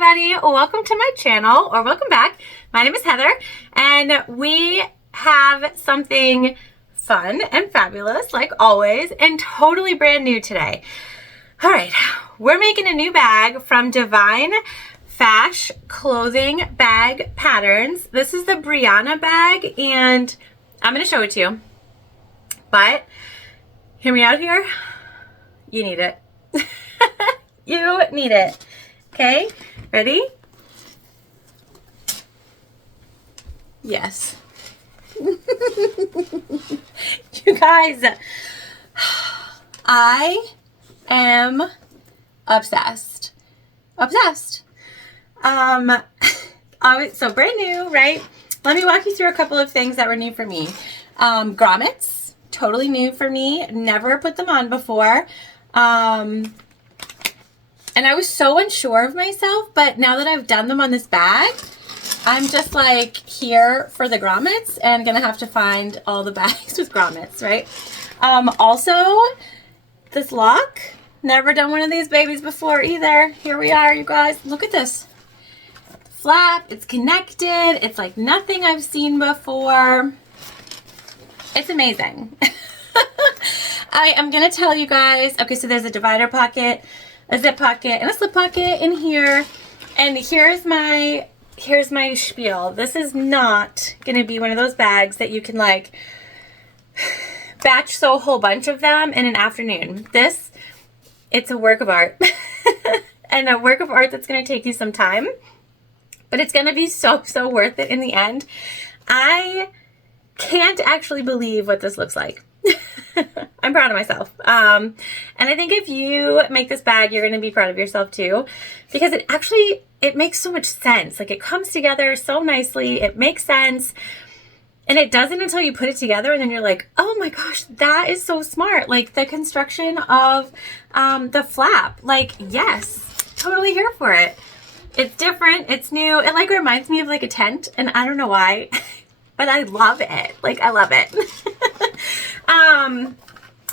everybody, welcome to my channel, or welcome back. My name is Heather, and we have something fun and fabulous, like always, and totally brand new today. All right, we're making a new bag from Divine Fash Clothing bag patterns. This is the Briana bag, and I'm going to show it to you, but hear me out here. You need it. You need it. Okay, ready? Yes. You guys, I am obsessed. Obsessed. So brand new, right? Let me walk you through a couple of things that were new for me. Grommets, totally new for me. Never put them on before. And I was so unsure of myself, but now that I've done them on this bag, I'm just like here for the grommets and gonna have to find all the bags with grommets, right? Also, this lock, never done one of these babies before either. Here we are, you guys. Look at this. Flap, it's connected. It's like nothing I've seen before. It's amazing. I am gonna tell you guys, okay, so there's a divider pocket, a zip pocket, and a slip pocket in here. And here's my spiel. This is not gonna be one of those bags that you can like batch sew a whole bunch of them in an afternoon. It's a work of art. And a work of art that's gonna take you some time, but it's gonna be so worth it in the end. I can't actually believe what this looks like. I'm proud of myself. And I think if you make this bag, you're going to be proud of yourself too, because it makes so much sense. Like, it comes together so nicely. It makes sense. And it doesn't until you put it together, and then you're like, oh my gosh, that is so smart. Like, the construction of the flap, like, yes, totally here for it. It's different. It's new. It like reminds me of like a tent, and I don't know why, but I love it. Like, I love it.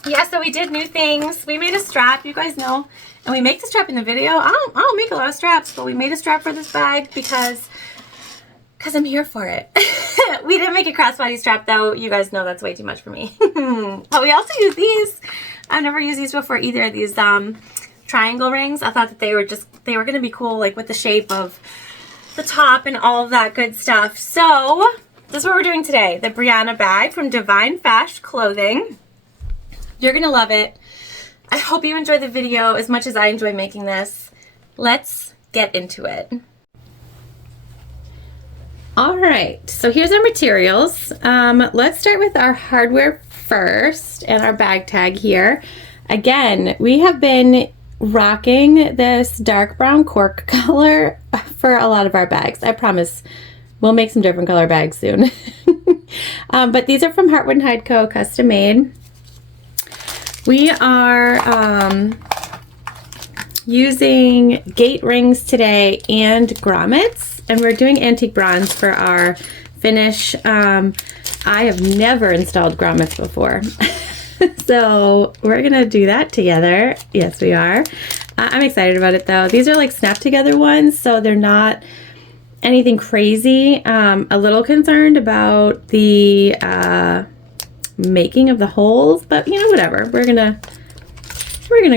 Yeah, so we did new things. We made a strap, you guys know, and we make the strap in the video. I don't make a lot of straps, but we made a strap for this bag because I'm here for it. We didn't make a crossbody strap though. You guys know that's way too much for me. But we also use these. I've never used these before either. These triangle rings. I thought that they were going to be cool, like with the shape of the top and all of that good stuff. So this is what we're doing today. The Briana bag from Divine Fash Clothing. You're going to love it. I hope you enjoy the video as much as I enjoy making this. Let's get into it. All right, so here's our materials. Let's start with our hardware first and our bag tag here. Again, we have been rocking this dark brown cork color for a lot of our bags. I promise we'll make some different color bags soon. But these are from Heartwood & Hide Co. Custom made. We are using gate rings today and grommets, and we're doing antique bronze for our finish. I have never installed grommets before. So we're gonna do that together. Yes, we are. I'm excited about it though. These are like snap together ones, so they're not anything crazy. A little concerned about the making of the holes, but you know, whatever. We're gonna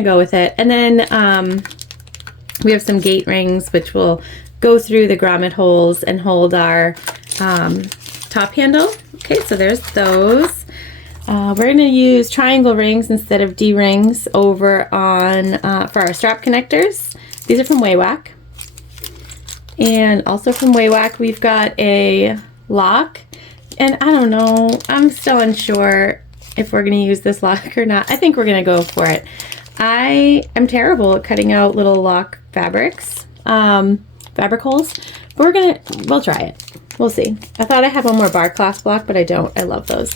go with it. And then we have some gate rings which will go through the grommet holes and hold our top handle. Okay, so there's those. We're gonna use triangle rings instead of D rings over on for our strap connectors. These are from Waywack. And also from Waywack, we've got a lock. And I don't know, I'm still unsure if we're gonna use this lock or not. I think we're gonna go for it. I am terrible at cutting out little lock fabrics, fabric holes, but we'll try it. We'll see. I thought I had one more bar cloth block, but I don't. I love those.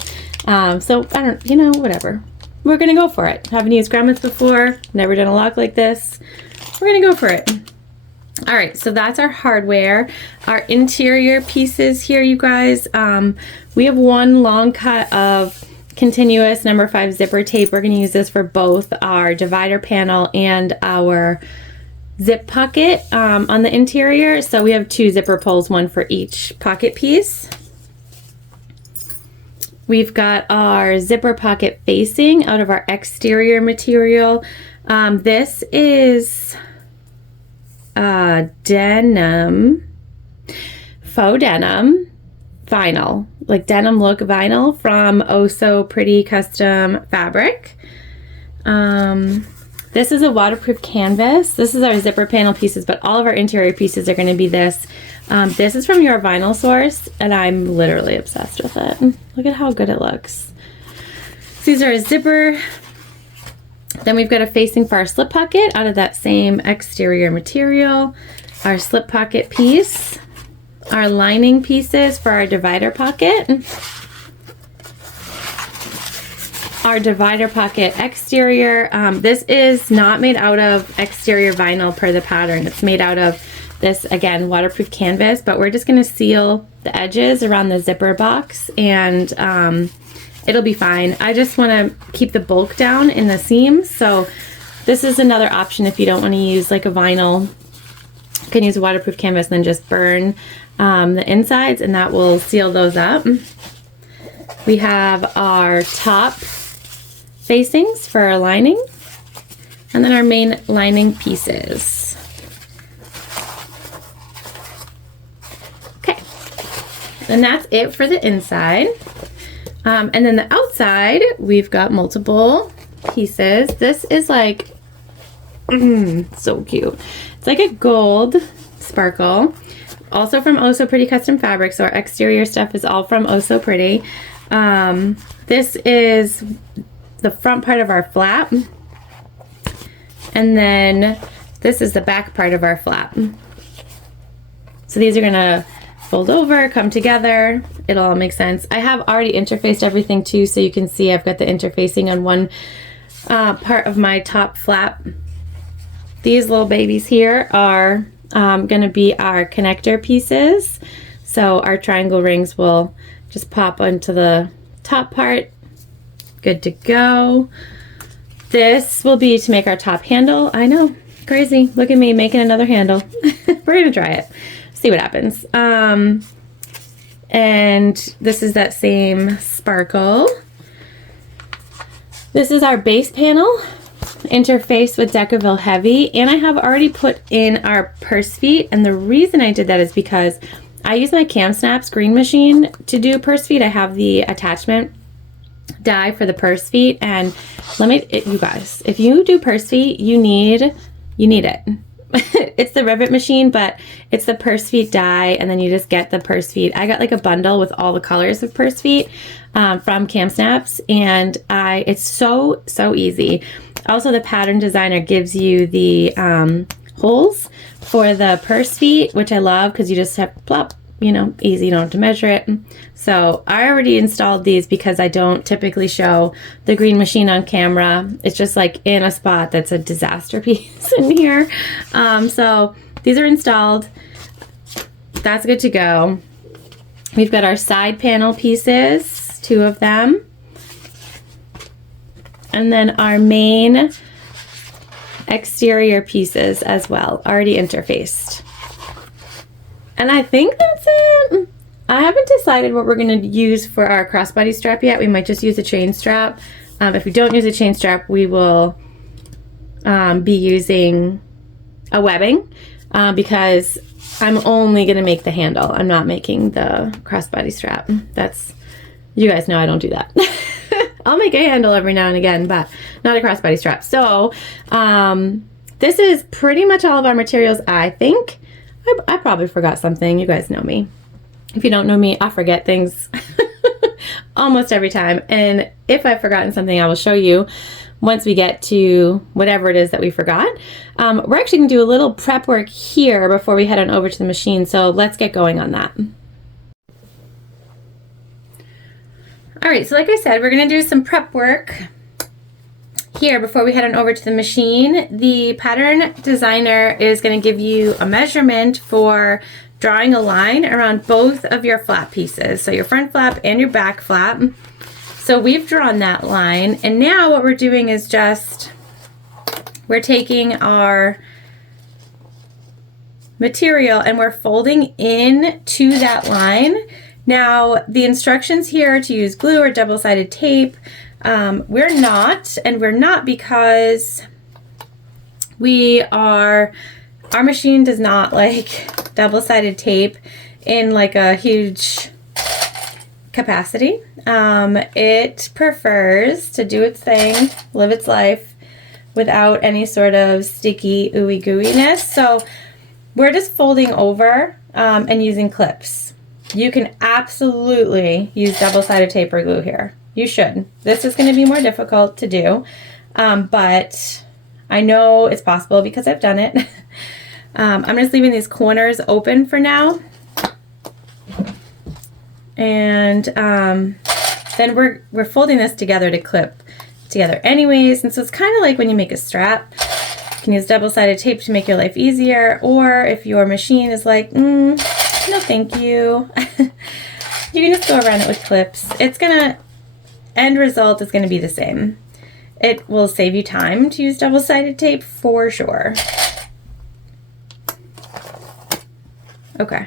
So I don't, you know, whatever. We're gonna go for it. Haven't used grommets before, never done a lock like this. We're gonna go for it. All right, so that's our hardware. Our interior pieces here, you guys, we have one long cut of continuous number 5 zipper tape. We're going to use this for both our divider panel and our zip pocket on the interior. So we have 2 zipper pulls, one for each pocket piece. We've got our zipper pocket facing out of our exterior material. This is denim, faux denim vinyl, like denim look vinyl from Oh So Pretty Custom Fabric. This is a waterproof canvas. This is our zipper panel pieces, but all of our interior pieces are going to be this. This is from Your Vinyl Source, and I'm literally obsessed with it. Look at how good it looks. So these are a zipper. Then we've got a facing for our slip pocket out of that same exterior material. Our slip pocket piece. Our lining pieces for our divider pocket. Our divider pocket exterior. This is not made out of exterior vinyl per the pattern. It's made out of this, again, waterproof canvas, but we're just going to seal the edges around the zipper box, and it'll be fine. I just want to keep the bulk down in the seams, so this is another option if you don't want to use like a vinyl. You can use a waterproof canvas and then just burn the insides, and that will seal those up. We have our top facings for our lining, and then our main lining pieces. Okay, and that's it for the inside. And then the outside, we've got multiple pieces. This is like, so cute. It's like a gold sparkle, also from Oh So Pretty Custom Fabric. So our exterior stuff is all from Oh So Pretty. This is the front part of our flap, and then this is the back part of our flap. So these are gonna fold over, come together, it'll all make sense. I have already interfaced everything too, so you can see I've got the interfacing on one part of my top flap. These little babies here are gonna be our connector pieces. So our triangle rings will just pop onto the top part. Good to go. This will be to make our top handle. I know, crazy. Look at me making another handle. We're gonna try it, see what happens. And this is that same sparkle. This is our base panel, interface with Decaville Heavy, and I have already put in our purse feet, and the reason I did that is because I use my Cam Snaps green machine to do purse feet. I have the attachment die for the purse feet, and you guys, if you do purse feet, you need it. It's the rivet machine, but it's the purse feet die, and then you just get the purse feet. I got like a bundle with all the colors of purse feet from Cam Snaps, and it's so easy. Also, the pattern designer gives you the holes for the purse feet, which I love because you just have plop, easy, you don't have to measure it. So I already installed these because I don't typically show the green machine on camera. It's just like in a spot that's a disaster piece in here. So these are installed. That's good to go. We've got our side panel pieces, 2 of them. And then our main exterior pieces as well, already interfaced. And I think that's it. I haven't decided what we're going to use for our crossbody strap yet. We might just use a chain strap. If we don't use a chain strap, we will be using a webbing because I'm only going to make the handle. I'm not making the crossbody strap. You guys know I don't do that. I'll make a handle every now and again, but not a crossbody strap. So this is pretty much all of our materials, I think. I probably forgot something. You guys know me. If you don't know me, I forget things almost every time. And if I've forgotten something, I will show you once we get to whatever it is that we forgot. We're actually going to do a little prep work here before we head on over to the machine. So let's get going on that. All right, so like I said, we're going to do some prep work here before we head on over to the machine. The pattern designer is going to give you a measurement for drawing a line around both of your flap pieces, so your front flap and your back flap. So we've drawn that line, and now what we're doing is we're taking our material and we're folding in to that line. Now, the instructions here are to use glue or double-sided tape. We're not, and we're not because our machine does not like double-sided tape in like a huge capacity. It prefers to do its thing, live its life without any sort of sticky ooey gooiness. So we're just folding over and using clips. You can absolutely use double-sided tape or glue here. You should. This is going to be more difficult to do, but I know it's possible because I've done it. I'm just leaving these corners open for now. And then we're folding this together to clip together anyways. And so it's kind of like when you make a strap. You can use double-sided tape to make your life easier, or if your machine is like, no thank you, you can just go around it with clips. End result is gonna be the same. It will save you time to use double-sided tape for sure. Okay,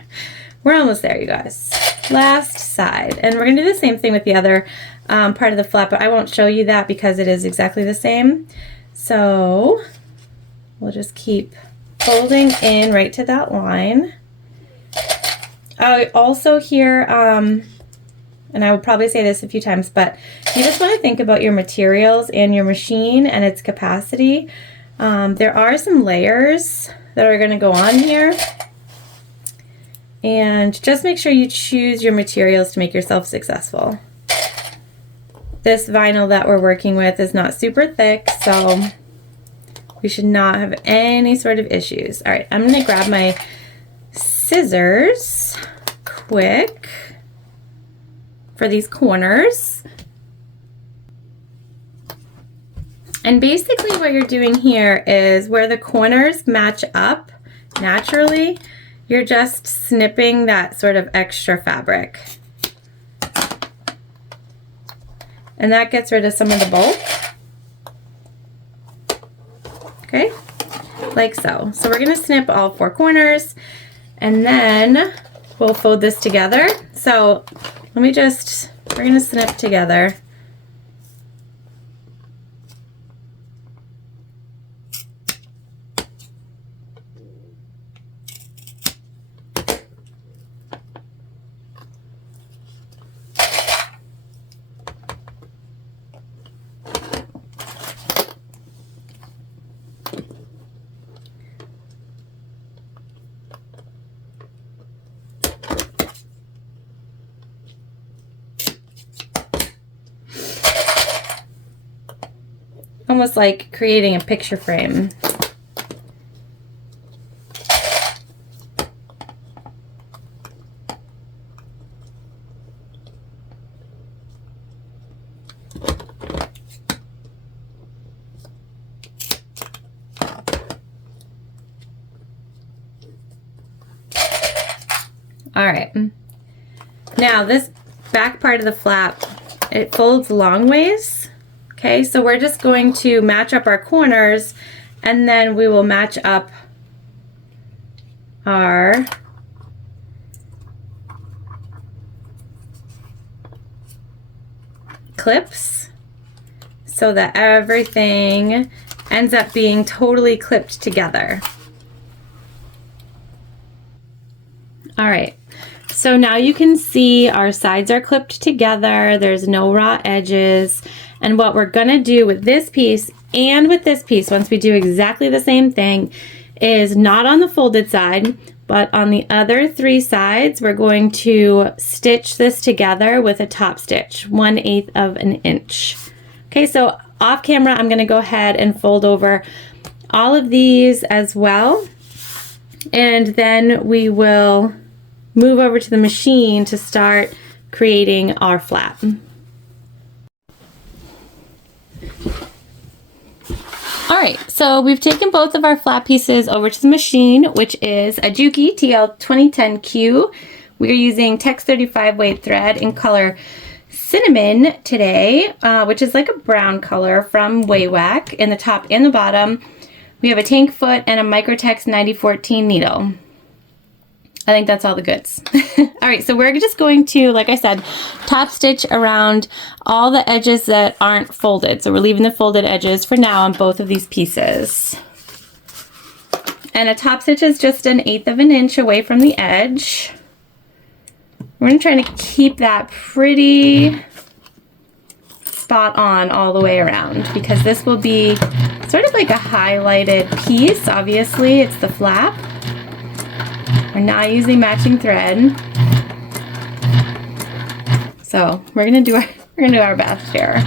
we're almost there, you guys. Last side, and we're gonna do the same thing with the other part of the flap, but I won't show you that because it is exactly the same. So we'll just keep folding in right to that line. I also here, and I would probably say this a few times, but you just want to think about your materials and your machine and its capacity. There are some layers that are going to go on here. And just make sure you choose your materials to make yourself successful. This vinyl that we're working with is not super thick, so we should not have any sort of issues. All right, I'm going to grab my scissors quick for these corners. And basically what you're doing here is where the corners match up naturally, you're just snipping that sort of extra fabric. And that gets rid of some of the bulk. Okay, like so. So we're gonna snip all 4 corners and then we'll fold this together. So we're gonna snip together. Almost like creating a picture frame. All right. Now this back part of the flap, it folds long ways. Okay, so we're just going to match up our corners and then we will match up our clips so that everything ends up being totally clipped together. All right, so now you can see our sides are clipped together. There's no raw edges. And what we're gonna do with this piece and with this piece, once we do exactly the same thing, is not on the folded side, but on the other 3 sides, we're going to stitch this together with a top stitch, 1/8 of an inch. Okay, so off camera, I'm gonna go ahead and fold over all of these as well. And then we will move over to the machine to start creating our flap. All right, so we've taken both of our flap pieces over to the machine, which is a Juki TL2010Q. We're using Tex 35 weight thread in color Cinnamon today, which is like a brown color from Waywack in the top and the bottom. We have a tank foot and a Microtex 9014 needle. I think that's all the goods. All right, so we're just going to, like I said, top stitch around all the edges that aren't folded. So we're leaving the folded edges for now on both of these pieces. And a top stitch is just 1/8 of an inch away from the edge. We're gonna try to keep that pretty spot on all the way around, because this will be sort of like a highlighted piece. Obviously, it's the flap. We're not using matching thread. So we're gonna do our best here.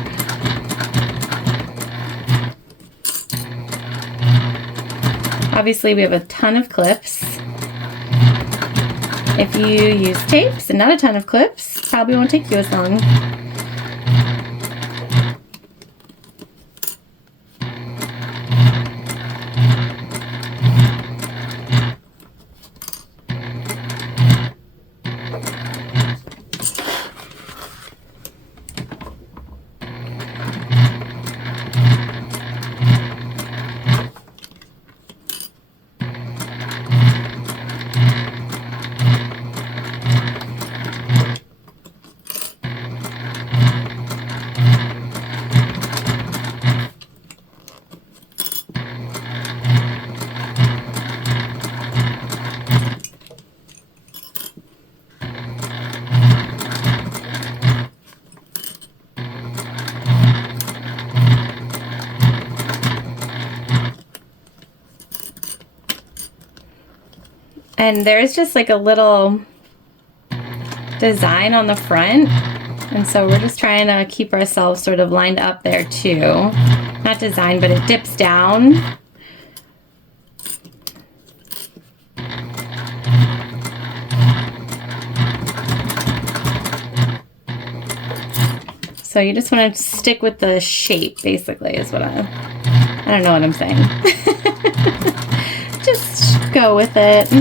Obviously, we have a ton of clips. If you use tapes and not a ton of clips, probably won't take you as long. And there's just like a little design on the front. And so we're just trying to keep ourselves sort of lined up there too. Not design, but it dips down. So you just want to stick with the shape, basically, is what I don't know what I'm saying. Just go with it.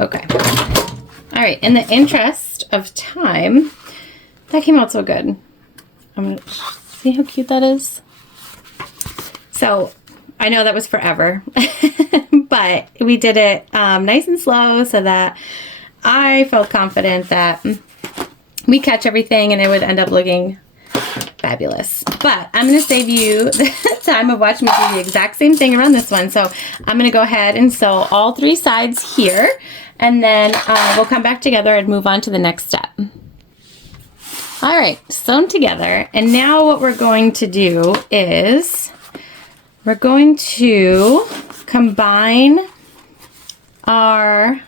Okay. All right, in the interest of time, that came out so good. I'm gonna see how cute that is. So I know that was forever, but we did it nice and slow so that I felt confident that we catch everything and it would end up looking fabulous. But I'm going to save you the time of watching me do the exact same thing around this one. So I'm going to go ahead and sew all 3 sides here, and then we'll come back together and move on to the next step. All right, sewn together. And now what we're going to do is we're going to combine our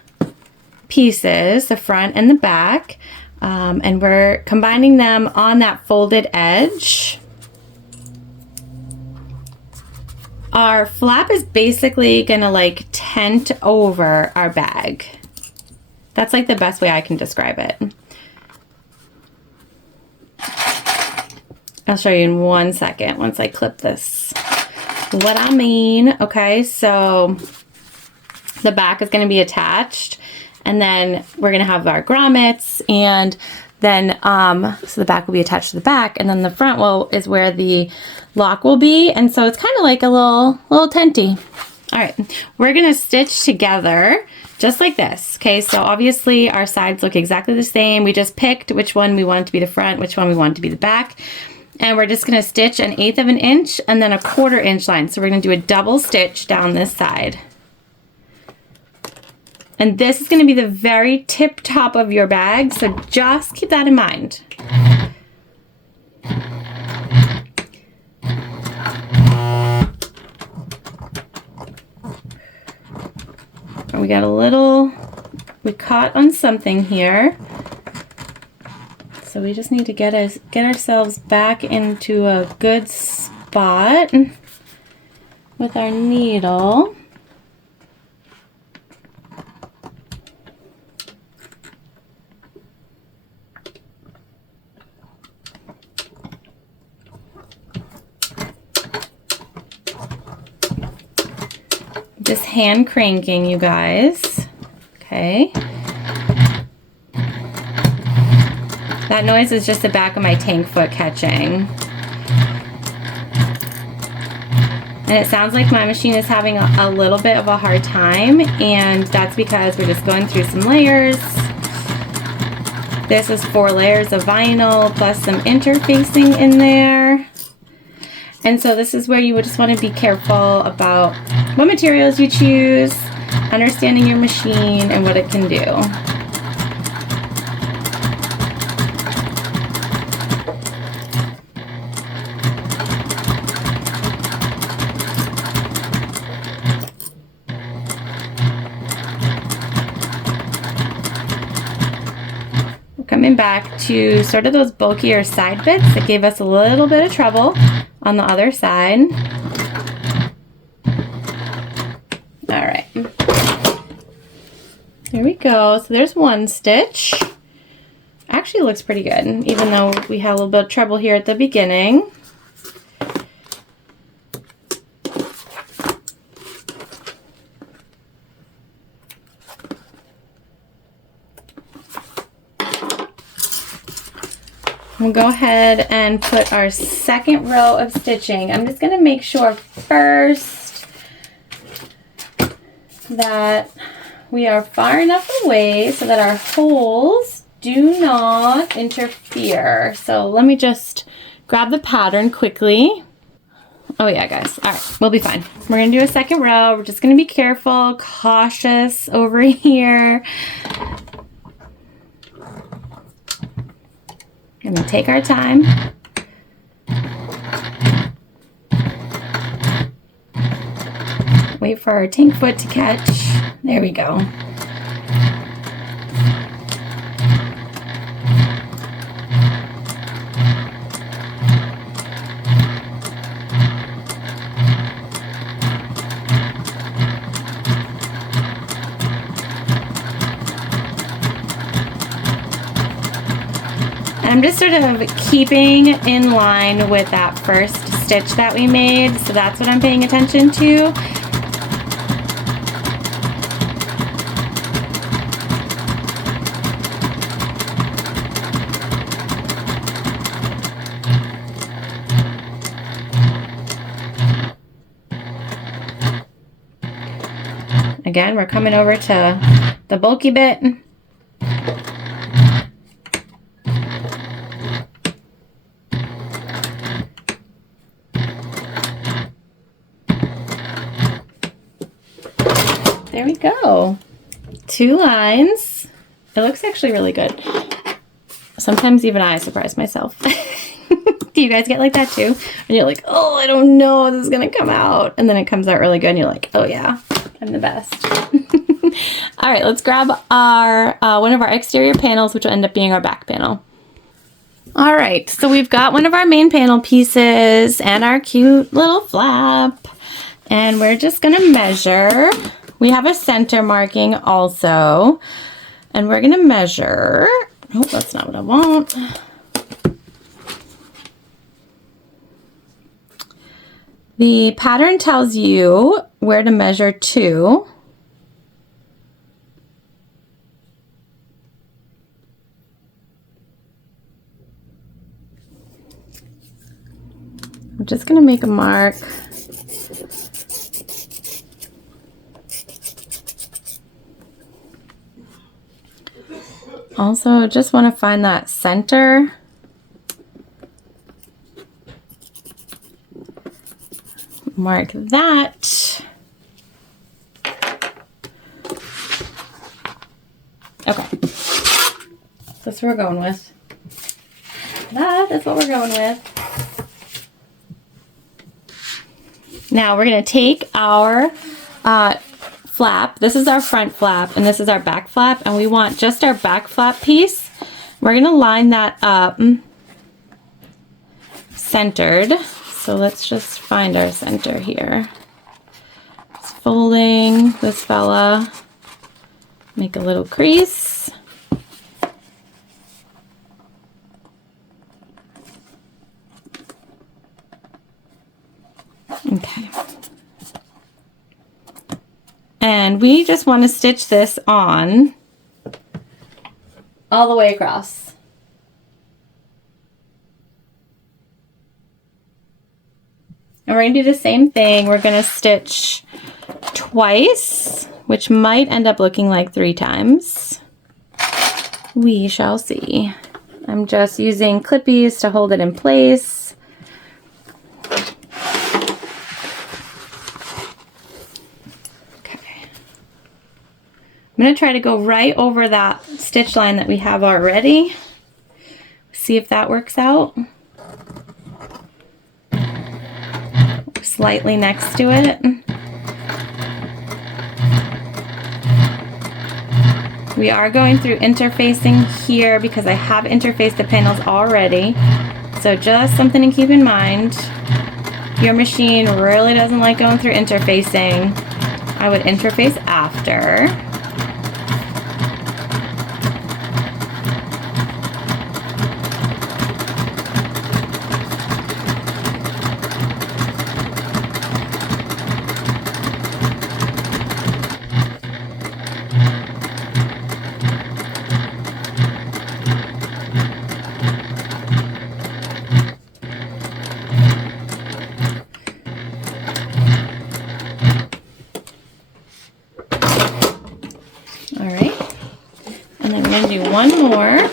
pieces, the front and the back, and we're combining them on that folded edge. Our flap is basically gonna like tent over our bag. That's like the best way I can describe it. I'll show you in 1 second once I clip this what I mean. Okay, so the back is going to be attached, and then we're going to have our grommets, and then so the back will be attached to the back, and then the front is where the lock will be, and so it's kind of like a little tenty. All right, we're going to stitch together just like this. Okay, so obviously our sides look exactly the same. We just picked which one we wanted to be the front, which one we wanted to be the back. And we're just gonna stitch 1/8 of an inch and then a 1/4 inch line. So we're gonna do a double stitch down this side. And this is gonna be the very tip top of your bag, so just keep that in mind. We got a little, we caught on something here. So we just need to get ourselves back into a good spot with our needle. Just hand cranking, you guys. Okay. That noise is just the back of my tank foot catching. And it sounds like my machine is having a little bit of a hard time, and that's because we're just going through some layers. This is 4 layers of vinyl plus some interfacing in there. And so this is where you would just want to be careful about what materials you choose, understanding your machine and what it can do. Coming back to sort of those bulkier side bits that gave us a little bit of trouble on the other side. All right, there we go. So there's one stitch. Actually looks pretty good, even though we had a little bit of trouble here at the beginning. We'll go ahead and put our second row of stitching. I'm just going to make sure first that we are far enough away so that our holes do not interfere. So let me just grab the pattern quickly. Oh yeah, guys. All right, we'll be fine. We're going to do a second row. We're just going to be careful, cautious over here. Gonna take our time. Wait for our tank foot to catch. There we go. I'm just sort of keeping in line with that first stitch that we made, so that's what I'm paying attention to. Again, we're coming over to the bulky bit. There we go. 2 lines. It looks actually really good. Sometimes even I surprise myself. Do you guys get like that too? And you're like, oh, I don't know, this is gonna come out. And then it comes out really good and you're like, oh yeah, I'm the best. All right, let's grab our one of our exterior panels, which will end up being our back panel. All right, so we've got one of our main panel pieces and our cute little flap. And we're just gonna measure. We have a center marking also, and we're gonna measure. Oh, that's not what I want. The pattern tells you where to measure to. I'm just gonna make a mark. Also, just want to find that center. Mark that. Okay. That's what we're going with. That is what we're going with. Now we're going to take our flap. This is our front flap and this is our back flap, and we want just our back flap piece. We're going to line that up centered. So let's just find our center here. Just folding this fella, make a little crease. Okay. And we just want to stitch this on all the way across. And we're going to do the same thing. We're going to stitch twice, which might end up looking like 3 times. We shall see. I'm just using clippies to hold it in place. Okay. I'm going to try to go right over that stitch line that we have already. See if that works out. Slightly next to it. We are going through interfacing here because I have interfaced the panels already. So just something to keep in mind. Your machine really doesn't like going through interfacing. I would interface after. One more.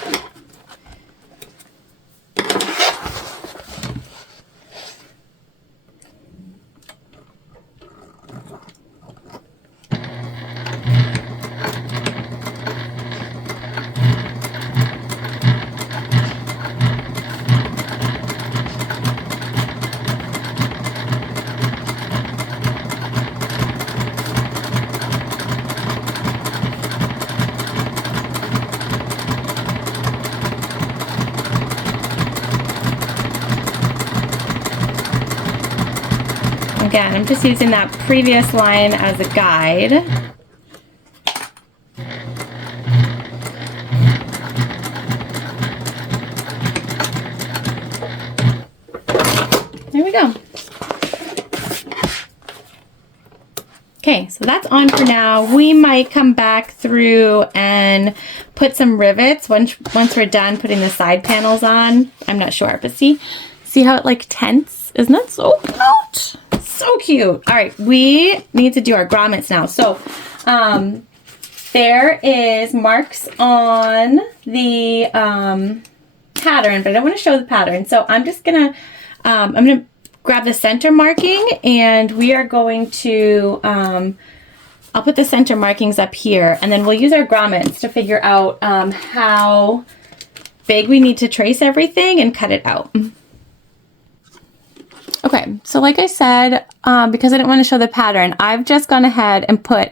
Again, I'm just using that previous line as a guide. There we go. Okay, so that's on for now. We might come back through and put some rivets once we're done putting the side panels on. I'm not sure, but see how it like tents? Isn't that so cute? So cute. All right, we need to do our grommets now. So there is marks on the pattern, but I don't want to show the pattern. So I'm just gonna I'm gonna grab the center marking, and we are going to I'll put the center markings up here, and then we'll use our grommets to figure out how big we need to trace everything and cut it out. Okay, so like I said, because I didn't want to show the pattern, I've just gone ahead and put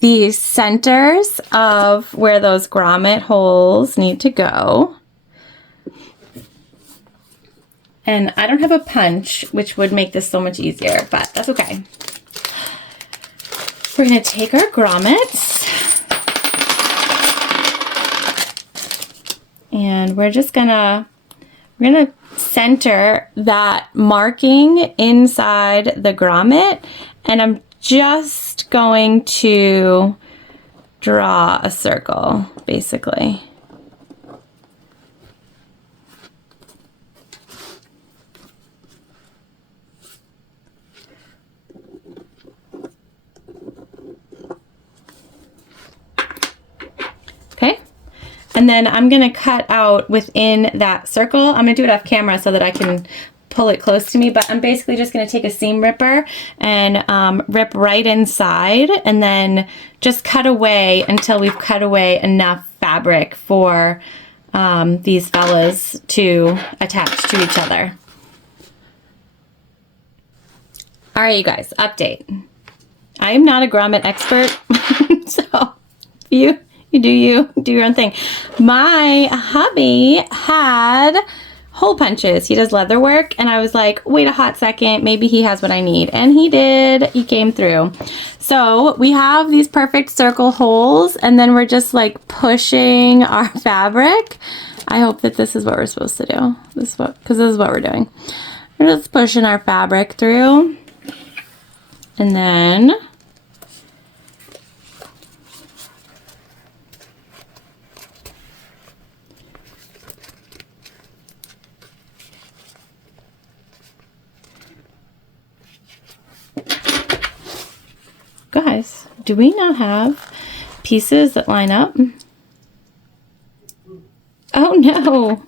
the centers of where those grommet holes need to go. And I don't have a punch, which would make this so much easier, but that's okay. We're going to take our grommets, and we're gonna center that marking inside the grommet, and I'm just going to draw a circle, basically. Okay. And then I'm going to cut out within that circle. I'm going to do it off camera so that I can pull it close to me, but I'm basically just going to take a seam ripper and rip right inside and then just cut away until we've cut away enough fabric for these fellas to attach to each other. All right, you guys, update. I am not a grommet expert, so you do your own thing. My hubby had hole punches. He does leather work, and I was like, wait a hot second, maybe he has what I need. And he did. He came through. So we have these perfect circle holes, and then we're just like pushing our fabric. I hope that this is what we're supposed to do. Because this is what we're doing. We're just pushing our fabric through. And then guys, do we not have pieces that line up? Oh no.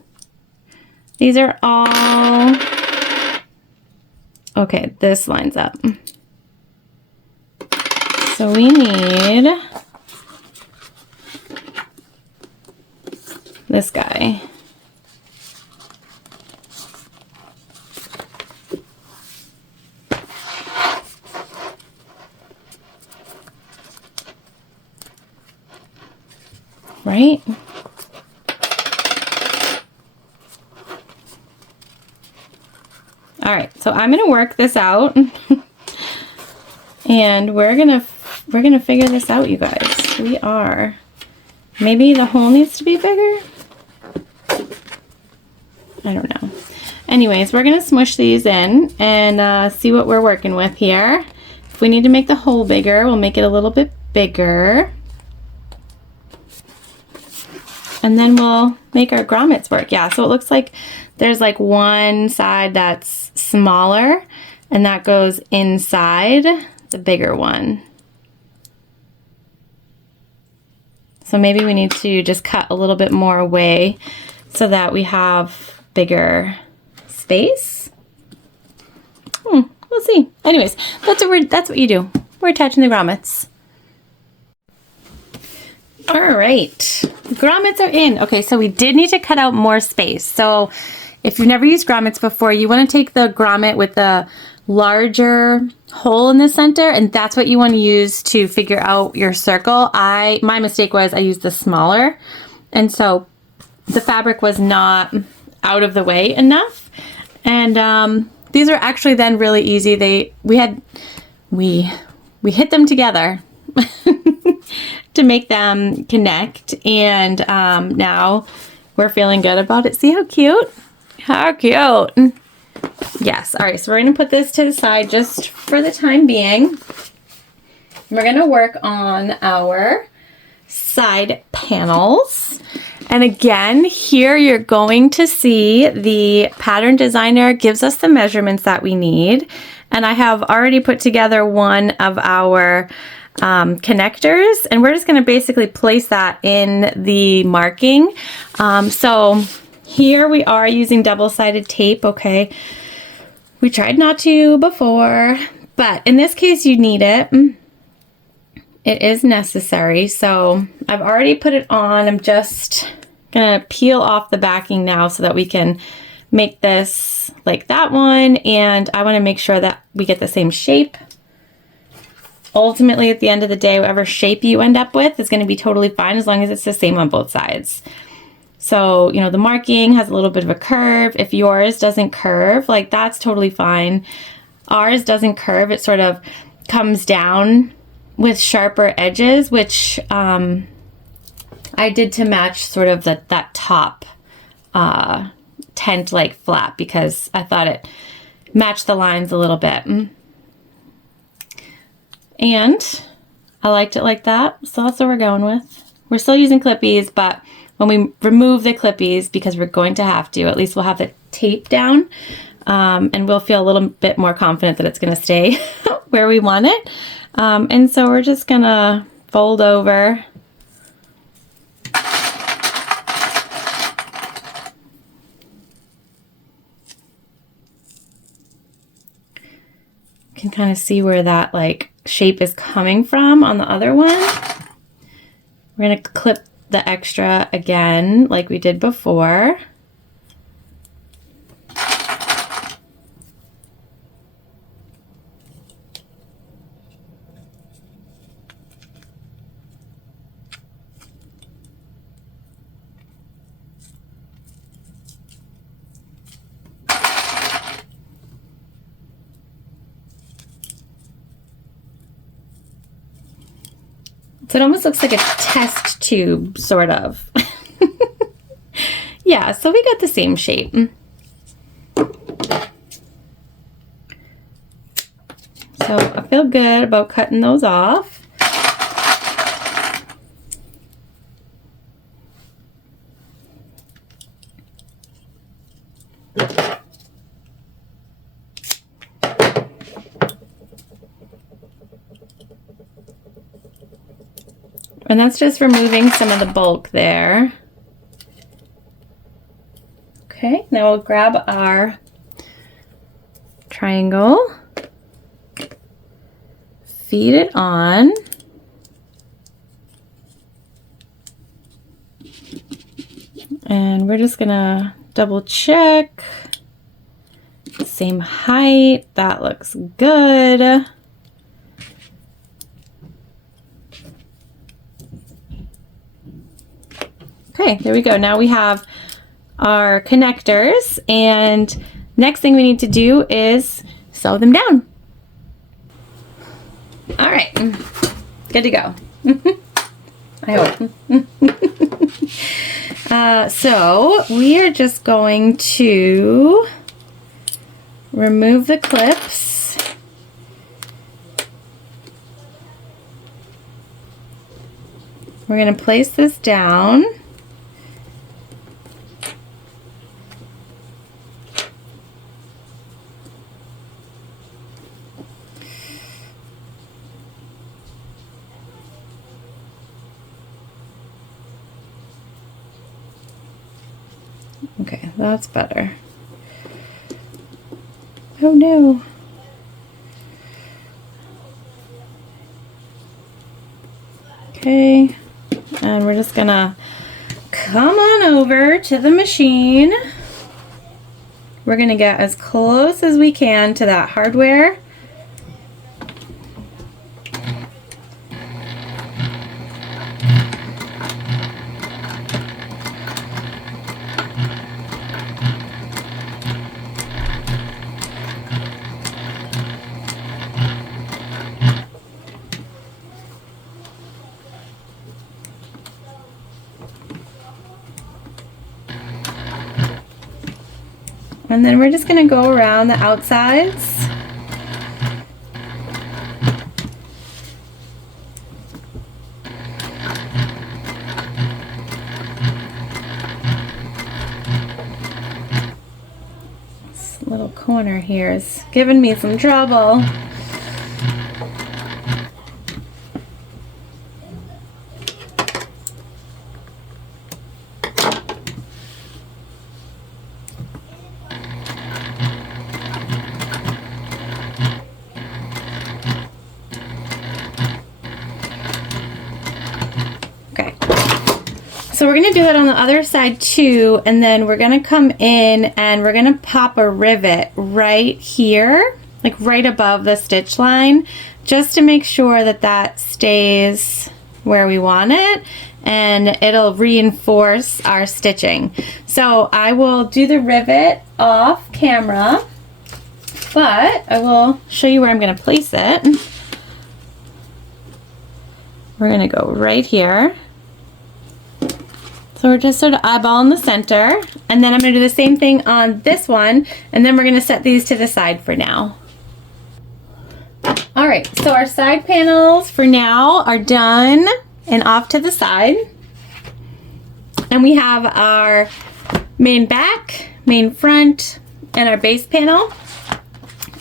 These are all... Okay, this lines up. So we need this guy. Right? All right, so I'm gonna work this out and we're gonna figure this out, you guys. We are. Maybe the hole needs to be bigger? I don't know. Anyways, we're gonna smush these in and see what we're working with here. If we need to make the hole bigger, we'll make it a little bit bigger. And then we'll make our grommets work. Yeah, so it looks like there's like one side that's smaller and that goes inside the bigger one. So maybe we need to just cut a little bit more away so that we have bigger space. We'll see. Anyways, that's what you do. We're attaching the grommets. All right, grommets are in. Okay, so we did need to cut out more space. So if you've never used grommets before, you want to take the grommet with the larger hole in the center, and that's what you want to use to figure out your circle. My mistake was I used the smaller, and so the fabric was not out of the way enough. And these are actually then really easy. We hit them together to make them connect, and now we're feeling good about it. See how cute? How cute. Yes. All right, so we're going to put this to the side just for the time being. We're going to work on our side panels. And again, here you're going to see the pattern designer gives us the measurements that we need. And I have already put together one of our connectors, and we're just going to basically place that in the marking. So here we are using double-sided tape. Okay, we tried not to before, but in this case you need it. It is necessary. So I've already put it on. I'm just gonna peel off the backing now so that we can make this like that one, and I want to make sure that we get the same shape. Ultimately, at the end of the day, whatever shape you end up with is going to be totally fine as long as it's the same on both sides. So, you know, the marking has a little bit of a curve. If yours doesn't curve, like that's totally fine. Ours doesn't curve. It sort of comes down with sharper edges, which I did to match sort of that top tent-like flap because I thought it matched the lines a little bit. And I liked it like that, so that's what we're going with. We're still using clippies, but when we remove the clippies, because we're going to have to, at least we'll have the tape down, and we'll feel a little bit more confident that it's going to stay where we want it. And so we're just going to fold over. can kind of see where that like shape is coming from on the other one. We're going to clip the extra again like we did before. So it almost looks like a test tube, sort of. Yeah, so we got the same shape. So I feel good about cutting those off. And that's just removing some of the bulk there. Okay, now we'll grab our triangle, feed it on, and we're just gonna double check. Same height, that looks good. Okay, there we go. Now we have our connectors, and next thing we need to do is sew them down. All right, good to go. I hope. So we are just going to remove the clips. We're going to place this down. Okay, that's better. Oh no. Okay, and we're just gonna come on over to the machine. We're gonna get as close as we can to that hardware. And then we're just going to go around the outsides. This little corner here is giving me some trouble. So we're going to do that on the other side too, and then we're going to come in and we're going to pop a rivet right here, like right above the stitch line, just to make sure that that stays where we want it, and it'll reinforce our stitching. So I will do the rivet off camera, but I will show you where I'm going to place it. We're going to go right here. So we're just sort of eyeballing the center, and then I'm going to do the same thing on this one, and then we're going to set these to the side for now. All right, so our side panels for now are done and off to the side. And we have our main back, main front, and our base panel.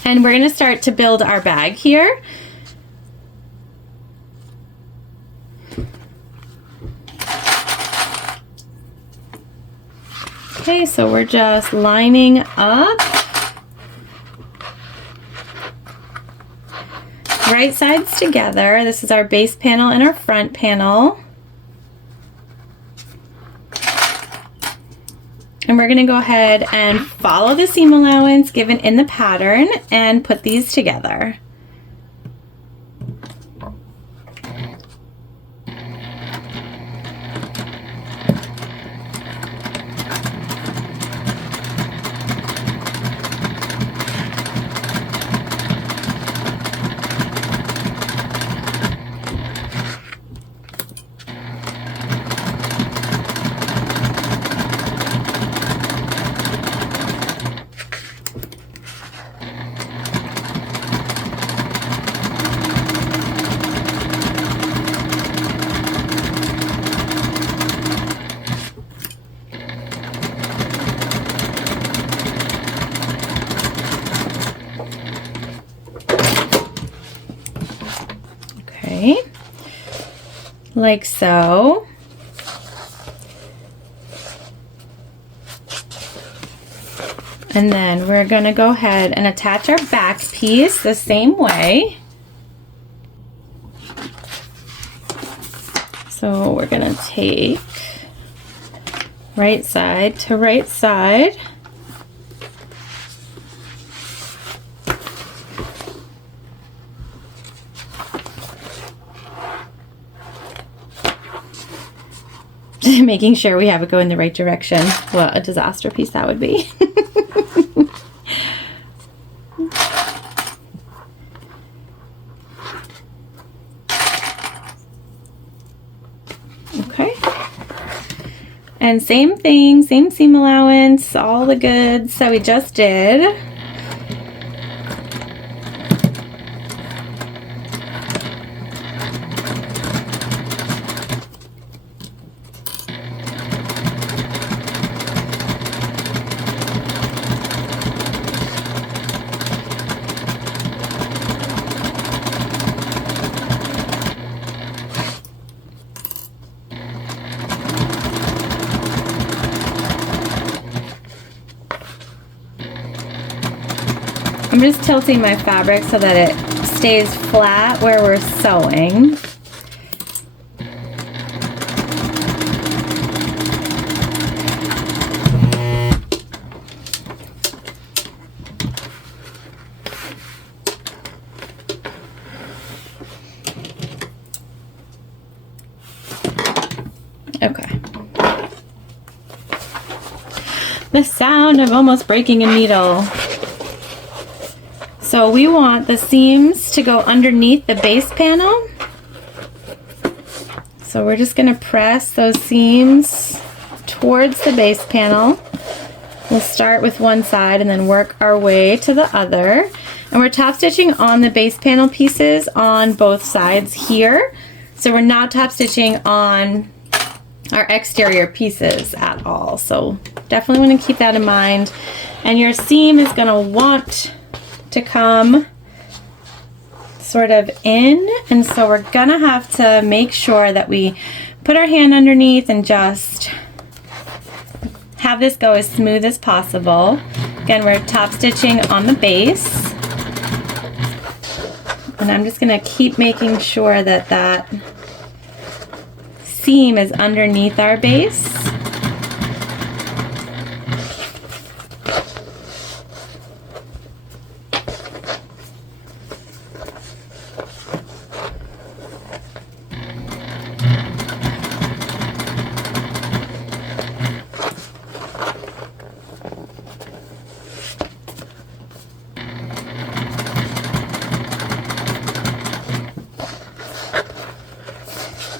And we're going to start to build our bag here. Okay, so we're just lining up right sides together. This is our base panel and our front panel. And we're going to go ahead and follow the seam allowance given in the pattern and put these together. Okay, like so. And then we're going to go ahead and attach our back piece the same way. So we're going to take right side to right side. Making sure we have it go in the right direction. What a disaster piece that would be. Okay. And same thing, same seam allowance, all the goods that we just did. I'm just tilting my fabric so that it stays flat where we're sewing. Okay. The sound of almost breaking a needle. So we want the seams to go underneath the base panel. So we're just going to press those seams towards the base panel. We'll start with one side and then work our way to the other. And we're top stitching on the base panel pieces on both sides here. So we're not top stitching on our exterior pieces at all. So definitely want to keep that in mind. And your seam is going to want to come sort of in, and so we're gonna have to make sure that we put our hand underneath and just have this go as smooth as possible. Again, we're top stitching on the base, and I'm just gonna keep making sure that that seam is underneath our base.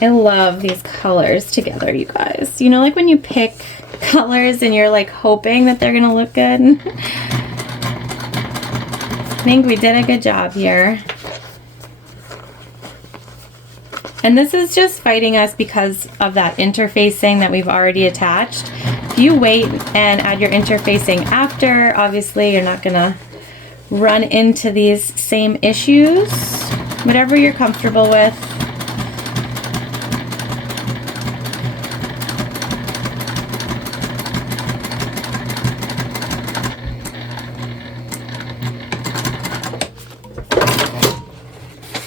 I love these colors together, you guys. You know, like when you pick colors and you're like hoping that they're gonna look good. I think we did a good job here. And this is just fighting us because of that interfacing that we've already attached. If you wait and add your interfacing after, obviously you're not gonna run into these same issues. Whatever you're comfortable with.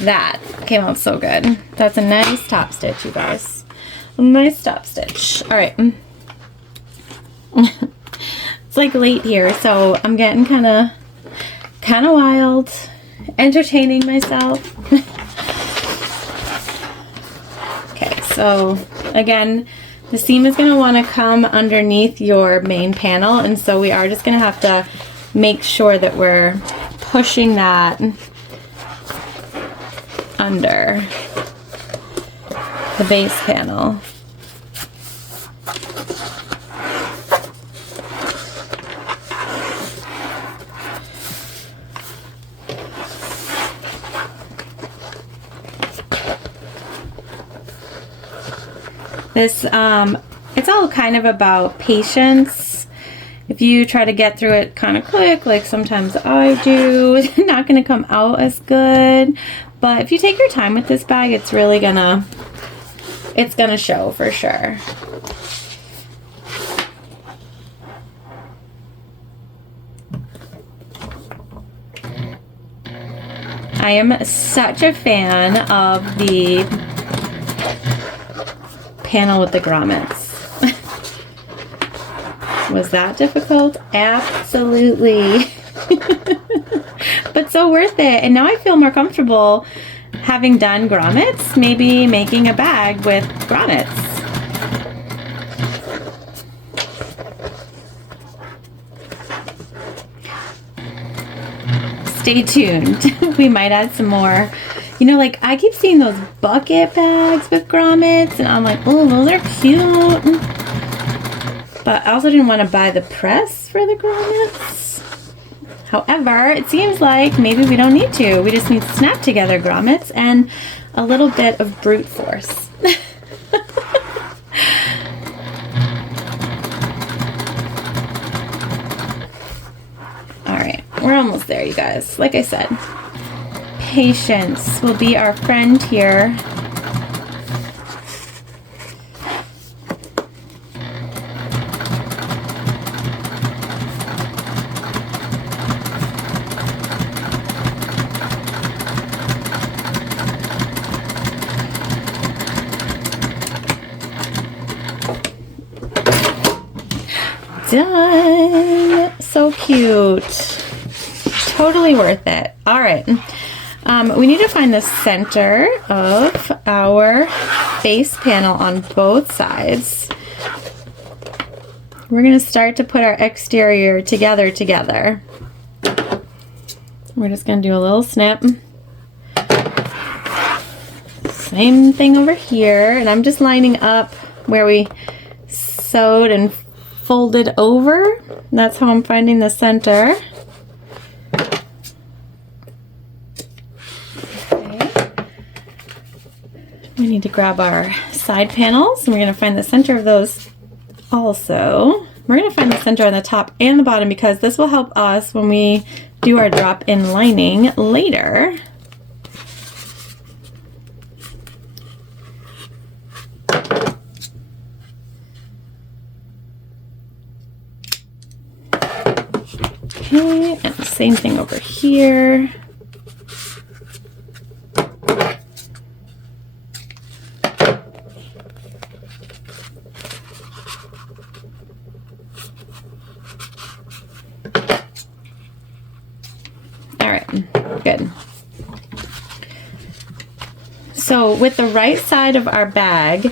That came out so good. That's a nice top stitch, you guys. A nice top stitch. All right. It's like late here, so I'm getting kind of wild, entertaining myself. Okay, so again, the seam is going to want to come underneath your main panel, and so we are just going to have to make sure that we're pushing that under the base panel. This, it's all kind of about patience. If you try to get through it kind of quick, like sometimes I do, it's not going to come out as good. But if you take your time with this bag, it's really gonna show for sure. I am such a fan of the panel with the grommets. Was that difficult? Absolutely. But so worth it. And now I feel more comfortable having done grommets, maybe making a bag with grommets. Stay tuned. We might add some more. You know, like I keep seeing those bucket bags with grommets, and I'm like, oh, those are cute. But I also didn't want to buy the press for the grommets. However, it seems like maybe we don't need to. We just need snap together grommets and a little bit of brute force. All right, we're almost there, you guys. Like I said, patience will be our friend here. Done. So cute. Totally worth it. All right. We need to find the center of our base panel on both sides. We're going to start to put our exterior together. We're just going to do a little snip. Same thing over here. And I'm just lining up where we sewed and folded over. That's how I'm finding the center. Okay. We need to grab our side panels, and we're going to find the center of those also. We're going to find the center on the top and the bottom because this will help us when we do our drop-in lining later. Okay, and the same thing over here. All right, good. So with the right side of our bag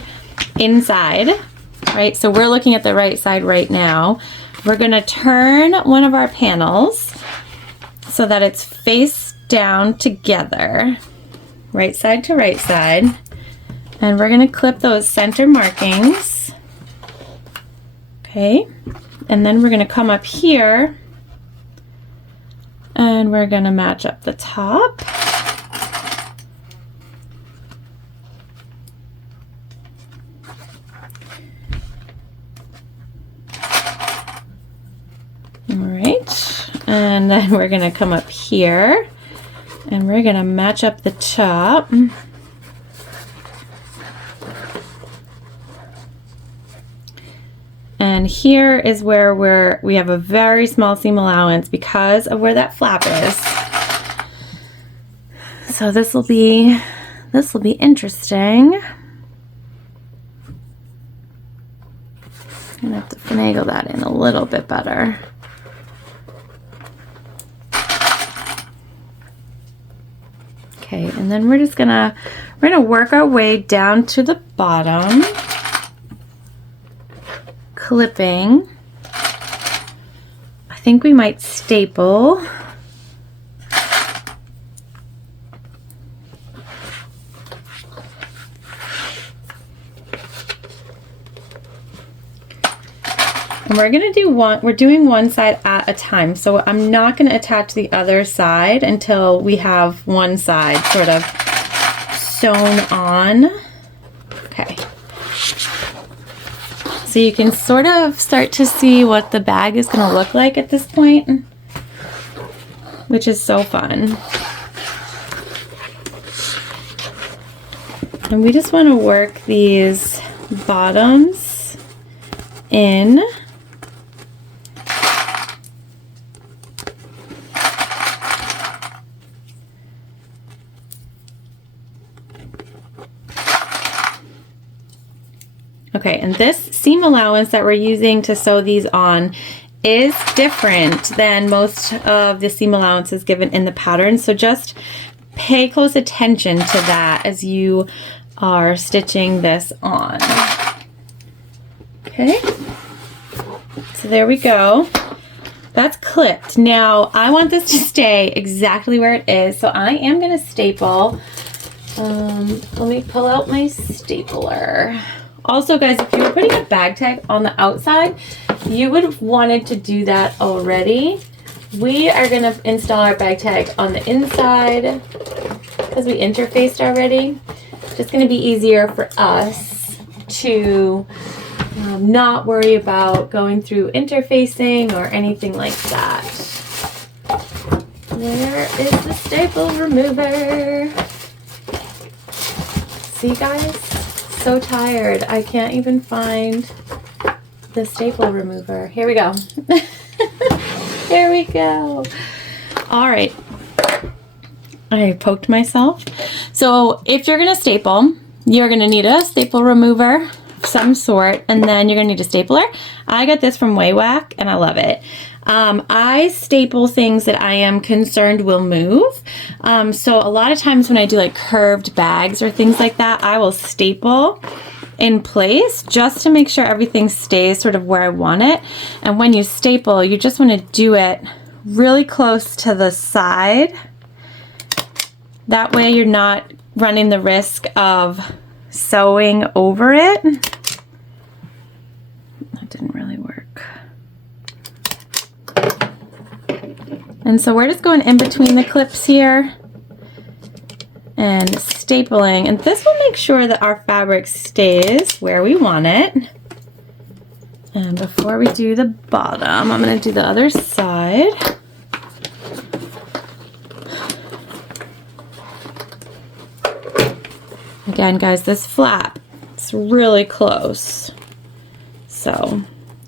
inside, right, so we're looking at the right side right now. We're going to turn one of our panels so that it's face down together, right side to right side. And we're going to clip those center markings. Okay. And then we're going to come up here and we're going to match up the top. And then we're going to come up here and we're going to match up the top. And here is where we have a very small seam allowance because of where that flap is. So this will be interesting. I'm gonna have to finagle that in a little bit better. Okay, and then we're gonna work our way down to the bottom, clipping. I think we might staple. And we're doing one side at a time. So I'm not going to attach the other side until we have one side sort of sewn on. Okay. So you can sort of start to see what the bag is going to look like at this point, which is so fun. And we just want to work these bottoms in. Okay, and this seam allowance that we're using to sew these on is different than most of the seam allowances given in the pattern. So just pay close attention to that as you are stitching this on. Okay, so there we go. That's clipped. Now I want this to stay exactly where it is, so I am going to staple. Let me pull out my stapler. Also, guys, if you were putting a bag tag on the outside, you would have wanted to do that already. We are going to install our bag tag on the inside because we interfaced already. Just going to be easier for us to not worry about going through interfacing or anything like that. Where is the staple remover? See, guys? So tired. I can't even find the staple remover. Here we go. Here we go. All right. I poked myself. So if you're going to staple, you're going to need a staple remover of some sort, and then you're going to need a stapler. I got this from Waywack, and I love it. I staple things that I am concerned will move. So a lot of times when I do like curved bags or things like that, I will staple in place just to make sure everything stays sort of where I want it. And when you staple, you just want to do it really close to the side. That way you're not running the risk of sewing over it. That didn't really work. And so we're just going in between the clips here and stapling. And this will make sure that our fabric stays where we want it. And before we do the bottom, I'm going to do the other side. Again, guys, this flap, it's really close. So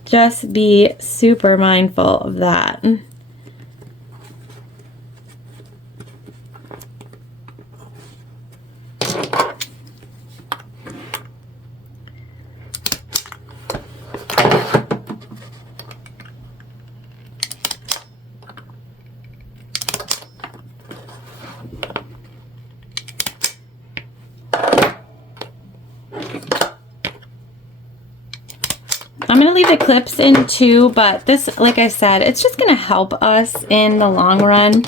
just be super mindful of that. I'm going to leave the clips in too, but this, like I said, it's just going to help us in the long run.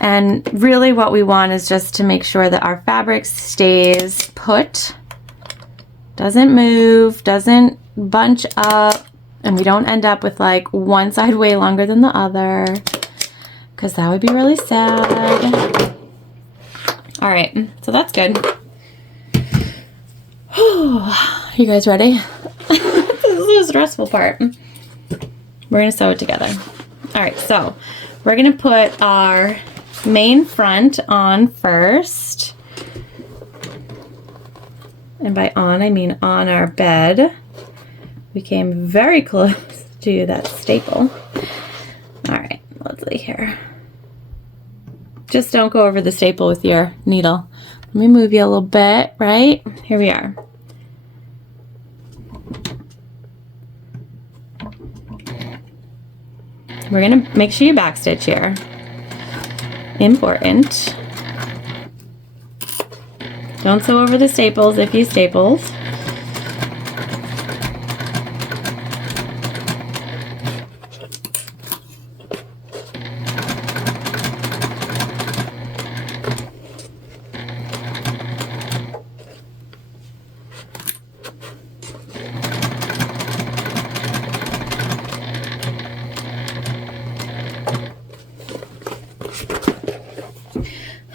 And really what we want is just to make sure that our fabric stays put, doesn't move, doesn't bunch up, and we don't end up with like one side way longer than the other, because that would be really sad. All right, so that's good. You guys ready? This is the stressful part. We're going to sew it together. All right, so we're going to put our main front on first. And by on, I mean on our bed. We came very close to that staple. All right, let's see here. Just don't go over the staple with your needle. Let me move you a little bit, right? Here we are. We're gonna make sure you backstitch here. Important. Don't sew over the staples if you stapled.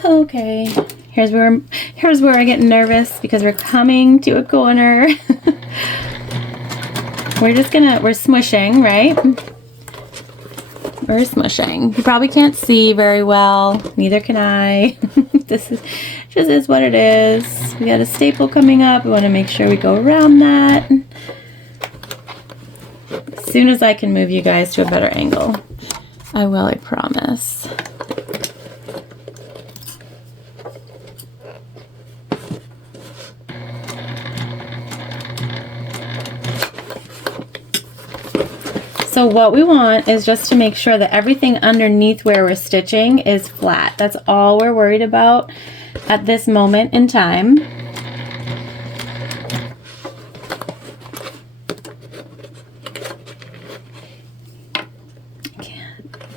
Okay, here's where I get nervous because we're coming to a corner. we're smushing, right? We're smushing. You probably can't see very well, neither can I. This is what it is. We got a staple coming up. We want to make sure we go around that. As soon as I can move you guys to a better angle, I will, I promise. So what we want is just to make sure that everything underneath where we're stitching is flat. That's all we're worried about at this moment in time.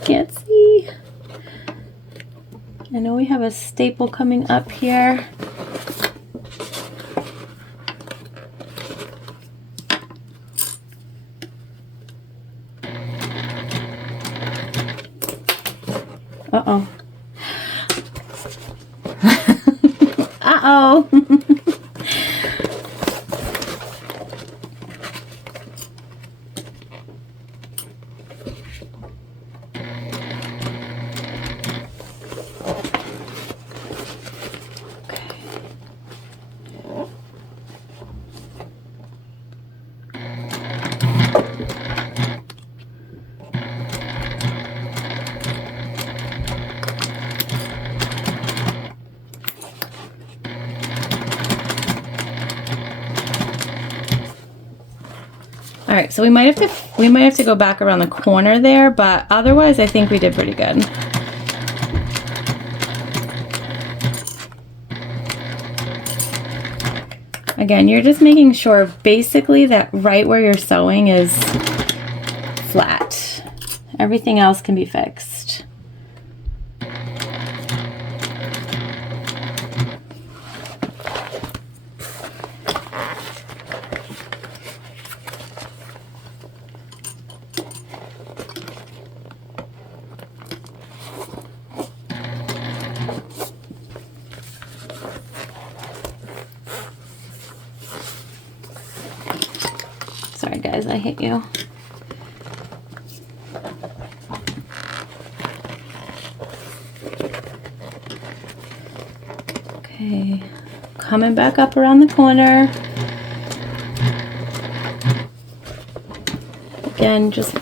Can't see. I know we have a staple coming up here. Uh-oh. Uh-oh. All right, so we might have to go back around the corner there, but otherwise I think we did pretty good. Again, you're just making sure basically that right where you're sewing is flat. Everything else can be fixed. Sorry guys, I hit you. Okay, coming back up around the corner. Again, just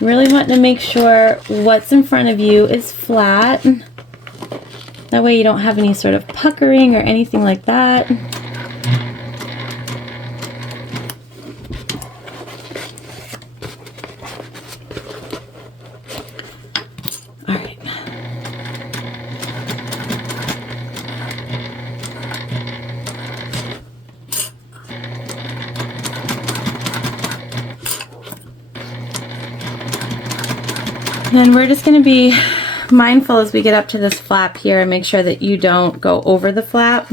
really wanting to make sure what's in front of you is flat. That way you don't have any sort of puckering or anything like that. All right. And then we're just going to be mindful as we get up to this flap here and make sure that you don't go over the flap.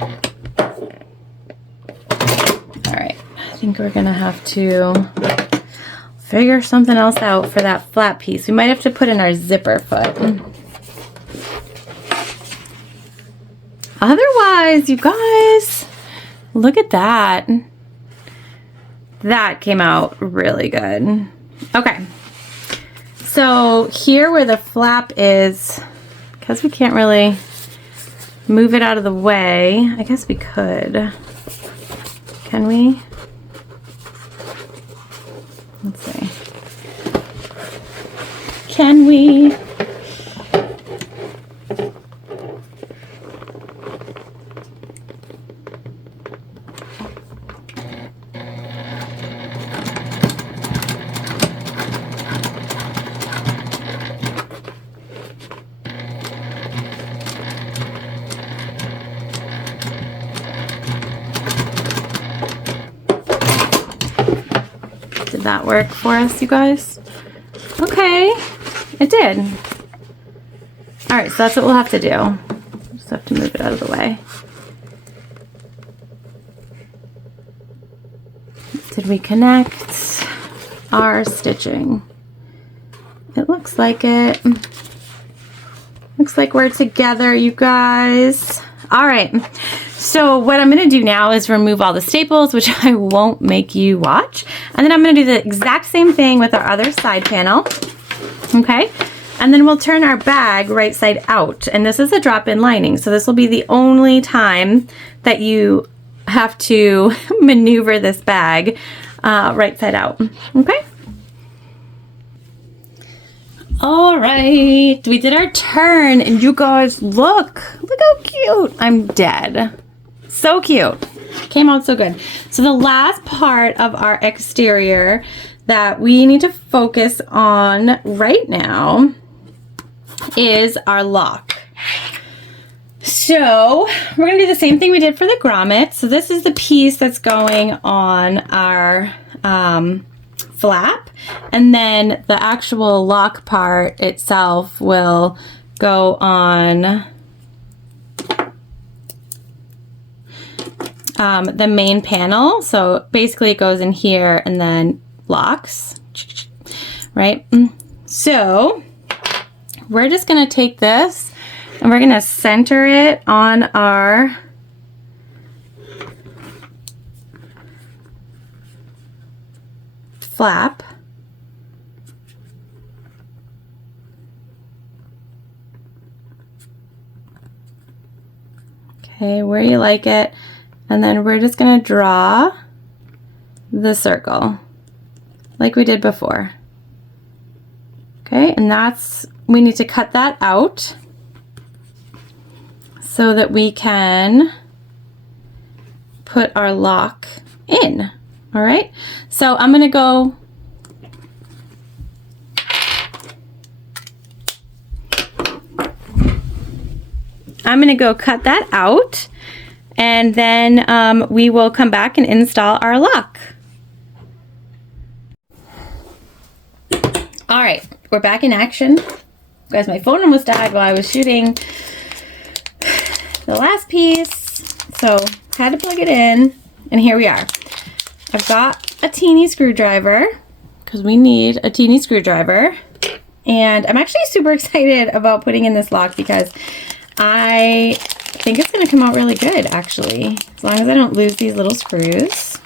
All right, I think we're gonna have to figure something else out for that flat piece. We might have to put in our zipper foot. Otherwise, you guys, look at that. That came out really good. Okay, so here where the flap is, because we can't really move it out of the way, I guess we could. Can we? Let's see. Can we? Did that work for us, you guys? Okay, it did. All right, so that's what we'll have to do. Just have to move it out of the way. Did we connect our stitching? It looks like it. Looks like we're together, you guys. All right, so what I'm gonna do now is remove all the staples, which I won't make you watch. And then I'm gonna do the exact same thing with our other side panel, okay? And then we'll turn our bag right side out. And this is a drop-in lining, so this will be the only time that you have to maneuver this bag right side out, okay? All right, we did our turn, and you guys, look how cute. I'm dead. So cute. Came out so good. So the last part of our exterior that we need to focus on right now is our lock. So we're gonna do the same thing we did for the grommet. So this is the piece that's going on our flap, and then the actual lock part itself will go on the main panel. So basically it goes in here and then locks, right? So we're just gonna take this and we're gonna center it on our flap. Okay, where you like it. And then we're just gonna draw the circle like we did before. Okay, and that's, we need to cut that out so that we can put our lock in. All right, so I'm gonna go cut that out, and then we will come back and install our lock. All right, we're back in action. Guys, my phone almost died while I was shooting the last piece, so had to plug it in, and here we are. I've got a teeny screwdriver, because we need a teeny screwdriver, and I'm actually super excited about putting in this lock because I think it's going to come out really good, actually, as long as I don't lose these little screws,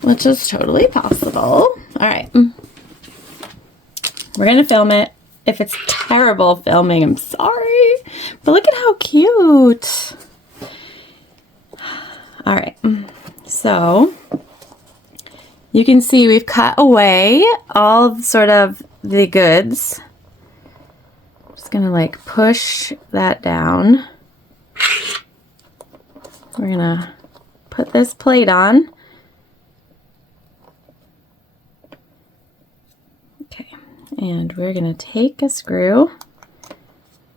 which is totally possible. All right, we're going to film it. If it's terrible filming, I'm sorry, but look at how cute. All right, so you can see we've cut away all of sort of the goods. Just gonna like push that down. We're gonna put this plate on. Okay, and we're gonna take a screw,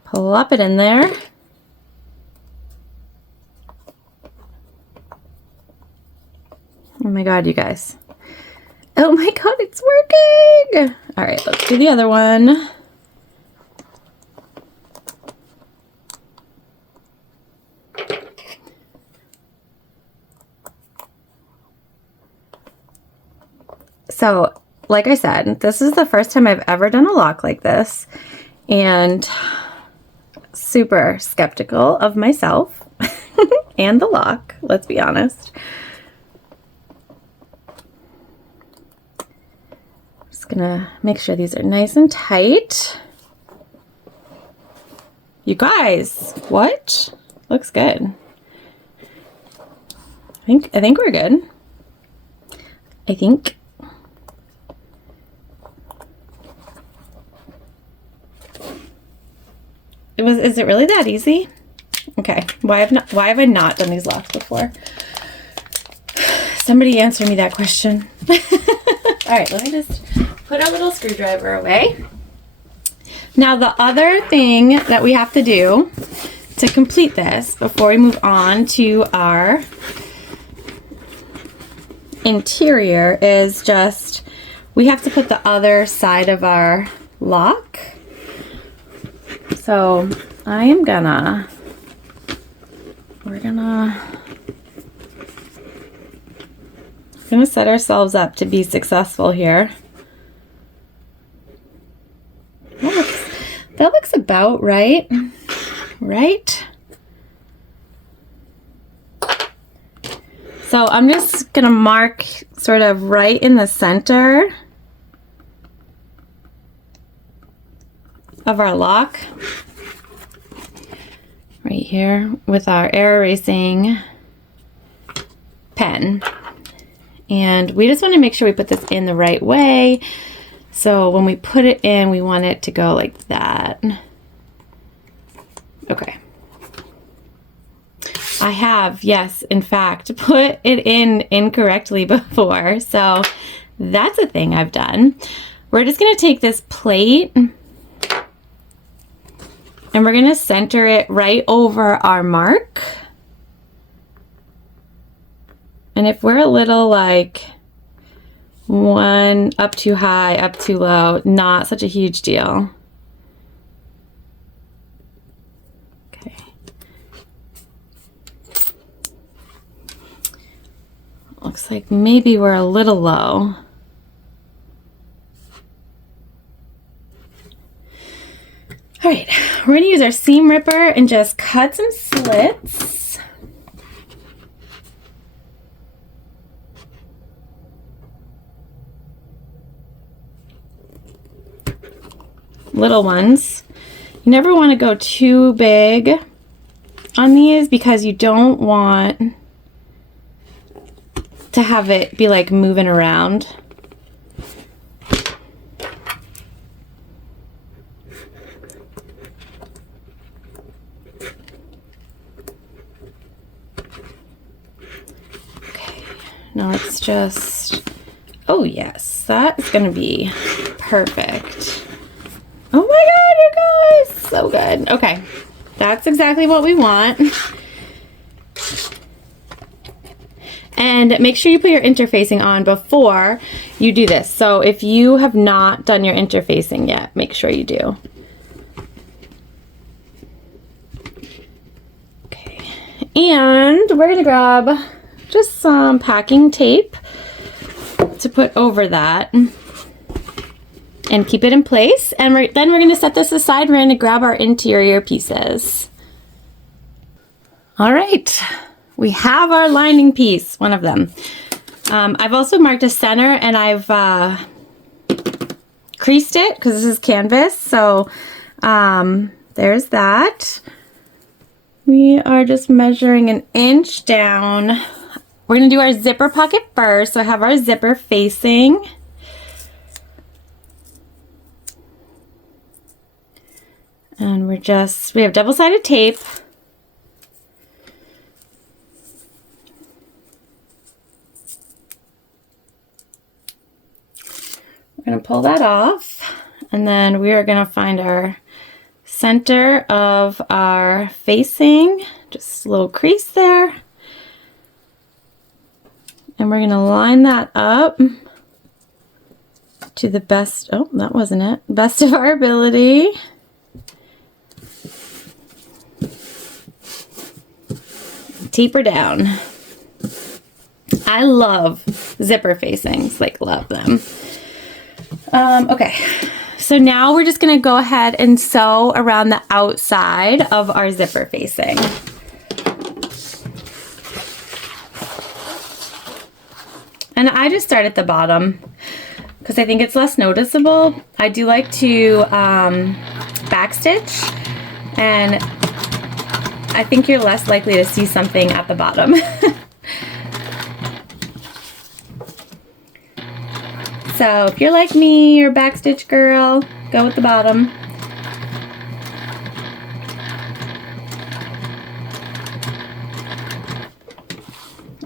plop it in there. Oh my God, you guys. Oh my God, it's working! All right, let's do the other one. So, like I said, this is the first time I've ever done a lock like this, and super skeptical of myself and the lock, let's be honest. Just gonna make sure these are nice and tight. You guys, what? Looks good. I think we're good. I think. Is it really that easy? Okay. Why have I not done these locks before? Somebody answer me that question. All right, let me just put our little screwdriver away. Now the other thing that we have to do to complete this before we move on to our interior is just, we have to put the other side of our lock. So we're gonna set ourselves up to be successful here. That looks about right, right? So I'm just gonna mark sort of right in the center of our lock, right here with our air erasing pen. And we just want to make sure we put this in the right way. So when we put it in, we want it to go like that. Okay. I have, yes, in fact, put it in incorrectly before. So that's a thing I've done. We're just going to take this plate and we're going to center it right over our mark. And if we're a little like one up too high, up too low, not such a huge deal. Okay. Looks like maybe we're a little low. All right, we're gonna use our seam ripper and just cut some slits. Little ones. You never want to go too big on these because you don't want to have it be like moving around. Okay, now it's just, oh yes, that is going to be perfect. Oh my God, you guys, so good. Okay, that's exactly what we want. And make sure you put your interfacing on before you do this. So if you have not done your interfacing yet, make sure you do. Okay, and we're gonna grab just some packing tape to put over that and keep it in place. And then we're gonna set this aside. We're gonna grab our interior pieces. All right, we have our lining piece, one of them. I've also marked a center and I've creased it because this is canvas. So there's that. We are just measuring 1 inch down. We're gonna do our zipper pocket first. So I have our zipper facing. And we have double-sided tape. We're going to pull that off, and then we are going to find our center of our facing, just a little crease there. And we're going to line that up to the best, oh, that wasn't it, best of our ability. Taper down. I love zipper facings, like love them. Okay, so now we're just gonna go ahead and sew around the outside of our zipper facing. And I just start at the bottom because I think it's less noticeable. I do like to backstitch, and I think you're less likely to see something at the bottom. So if you're like me, you're a backstitch girl, go with the bottom.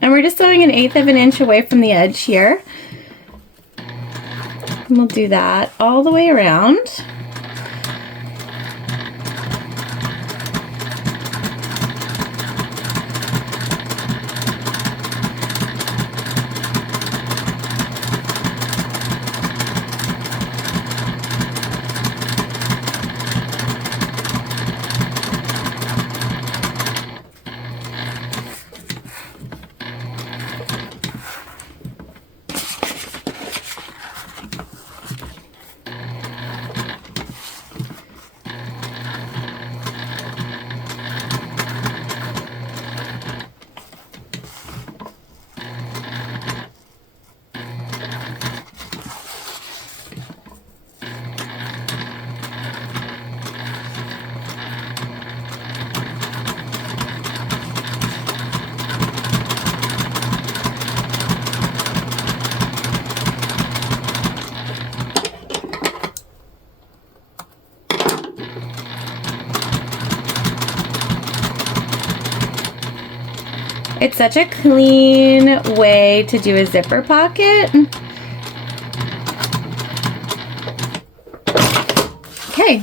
And we're just sewing 1/8 of an inch away from the edge here. And we'll do that all the way around. It's such a clean way to do a zipper pocket. Okay,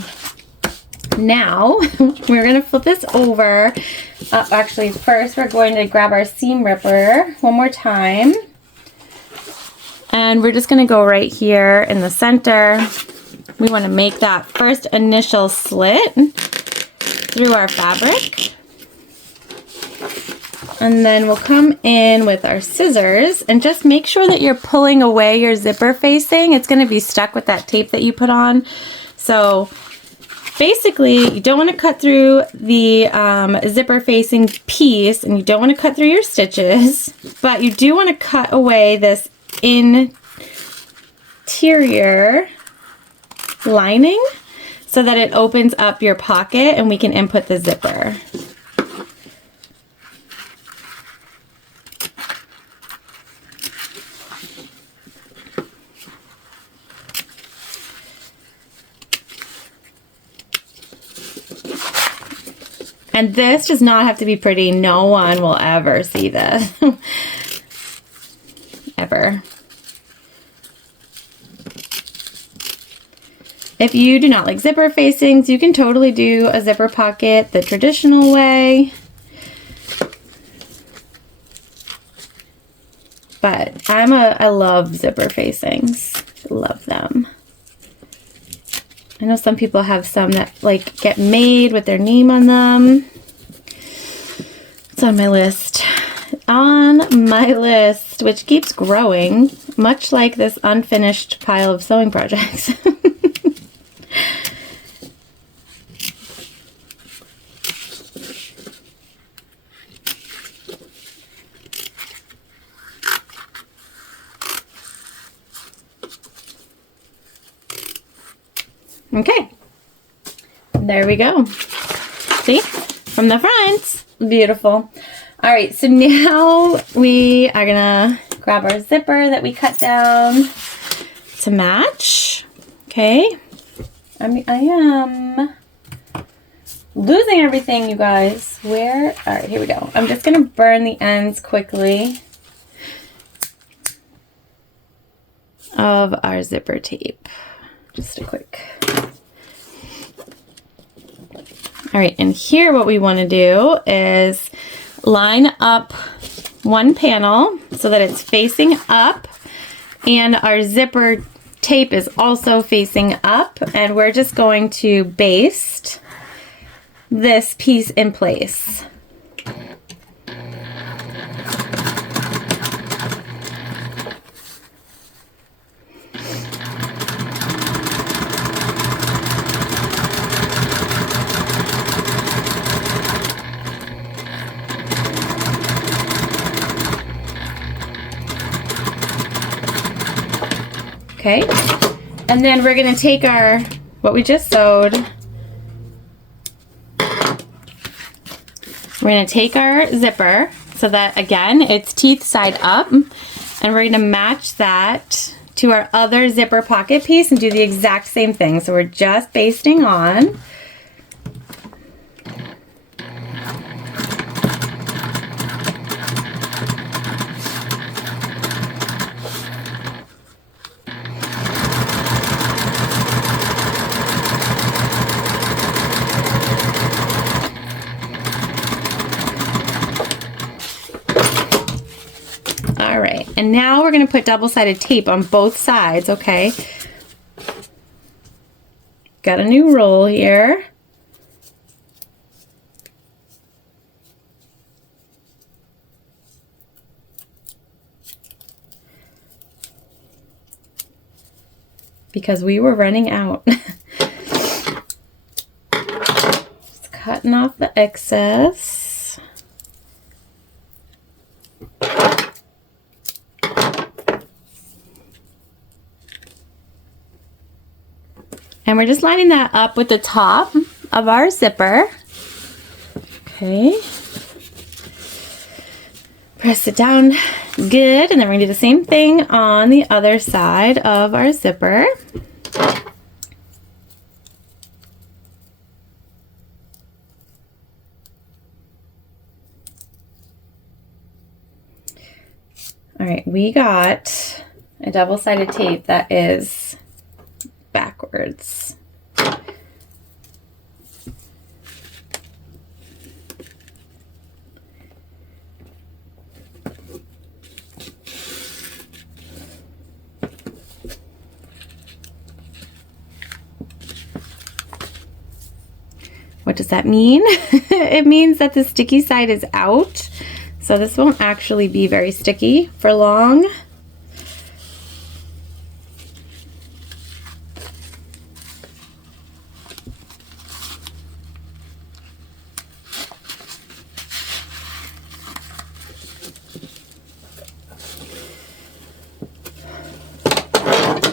now we're gonna flip this over. Actually, first we're going to grab our seam ripper one more time. And we're just gonna go right here in the center. We wanna make that first initial slit through our fabric. And then we'll come in with our scissors and just make sure that you're pulling away your zipper facing. It's going to be stuck with that tape that you put on. So basically, you don't want to cut through the zipper facing piece, and you don't want to cut through your stitches, but you do want to cut away this interior lining so that it opens up your pocket and we can input the zipper. And this does not have to be pretty. No one will ever see this. Ever. If you do not like zipper facings, you can totally do a zipper pocket the traditional way. But I love zipper facings. Love them. I know some people have some that like get made with their name on them. It's on my list. On my list, which keeps growing, much like this unfinished pile of sewing projects. Okay, there we go. See, from the front, beautiful. All right, so now we are gonna grab our zipper that we cut down to match. Okay, I am losing everything, you guys. Where? All right, here we go. I'm just gonna burn the ends quickly of our zipper tape. Just a quick. All right, and here what we want to do is line up one panel so that it's facing up, and our zipper tape is also facing up, and we're just going to baste this piece in place. Okay, and then we're gonna take our, what we just sewed, we're gonna take our zipper, so that again, it's teeth side up, and we're gonna match that to our other zipper pocket piece and do the exact same thing. So we're just basting on. All right, and now we're gonna put double-sided tape on both sides, okay? Got a new roll here. Because we were running out. Just cutting off the excess. And we're just lining that up with the top of our zipper. Okay. Press it down good, and then we're gonna do the same thing on the other side of our zipper. All right, we got a double-sided tape that is backwards. What does that mean? It means that the sticky side is out, so this won't actually be very sticky for long.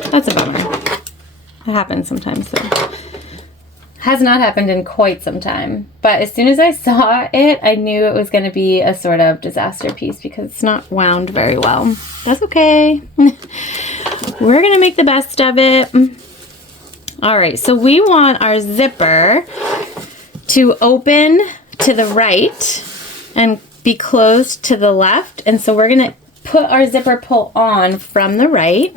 That's a bummer. It happens sometimes though. Has not happened in quite some time, but as soon as I saw it, I knew it was going to be a sort of disaster piece because it's not wound very well. That's okay. We're going to make the best of it. All right, so we want our zipper to open to the right and be closed to the left, and so we're going to put our zipper pull on from the right.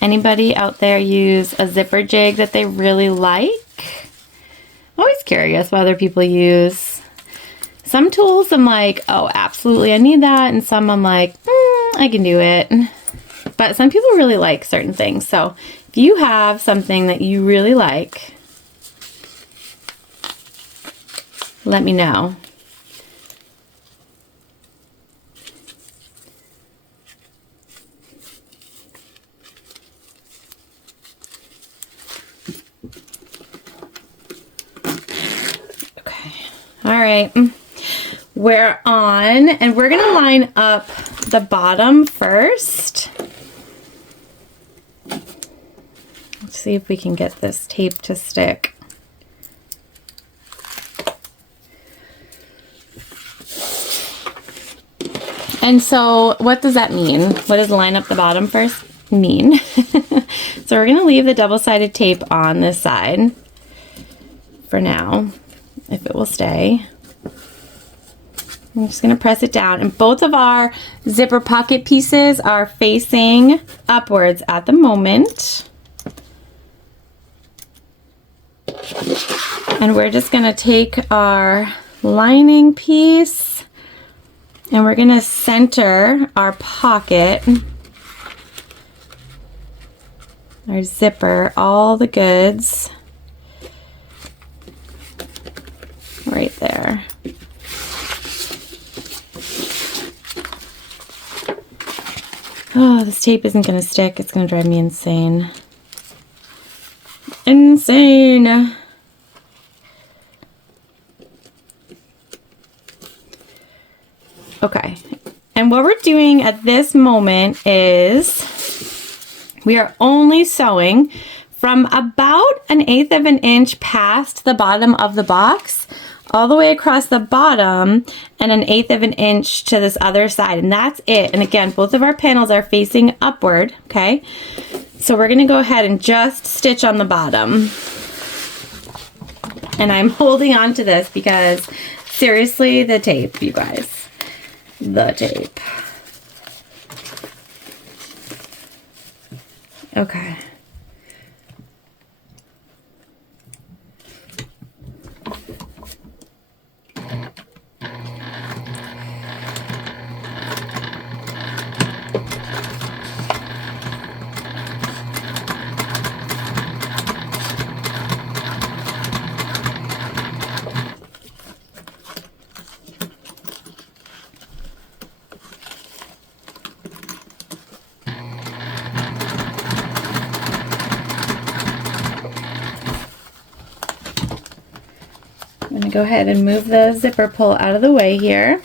Anybody out there use a zipper jig that they really like? I'm always curious what other people use. Some tools I'm like, oh, absolutely, I need that. And some I'm like, I can do it. But some people really like certain things. So if you have something that you really like, let me know. All right, we're on, and we're gonna line up the bottom first. Let's see if we can get this tape to stick. And so what does that mean? What does line up the bottom first mean? So we're gonna leave the double-sided tape on this side for now, if it will stay. I'm just going to press it down, and both of our zipper pocket pieces are facing upwards at the moment. And we're just going to take our lining piece and we're going to center our pocket, our zipper, all the goods right there. Oh, this tape isn't going to stick. It's going to drive me insane. Insane. Okay. And what we're doing at this moment is we are only sewing from about 1/8 of an inch past the bottom of the box all the way across the bottom and 1/8 of an inch to this other side, and that's it. And again, both of our panels are facing upward, okay? So we're gonna go ahead and just stitch on the bottom. And I'm holding on to this because seriously, the tape, you guys, the tape. Okay. I'm going to go ahead and move the zipper pull out of the way here.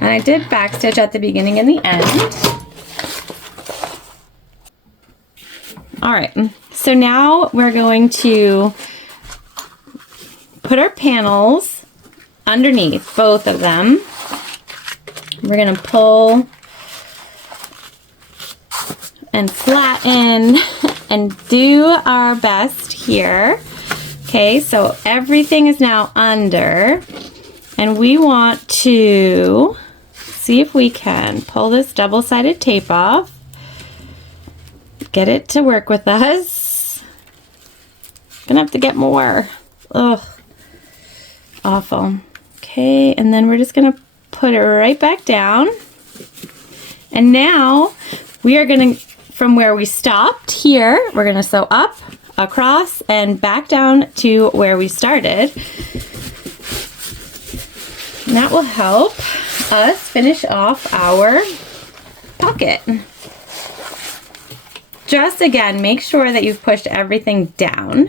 And I did backstitch at the beginning and the end. All right, so now we're going to put our panels underneath, both of them. We're gonna pull and flatten and do our best here. Okay, so everything is now under, and we want to see if we can pull this double-sided tape off. Get it to work with us. Gonna have to get more. Ugh. Awful. Okay, and then we're just gonna put it right back down. And now we are gonna, from where we stopped here, we're gonna sew up, across, and back down to where we started. And that will help us finish off our pocket. Just again, make sure that you've pushed everything down.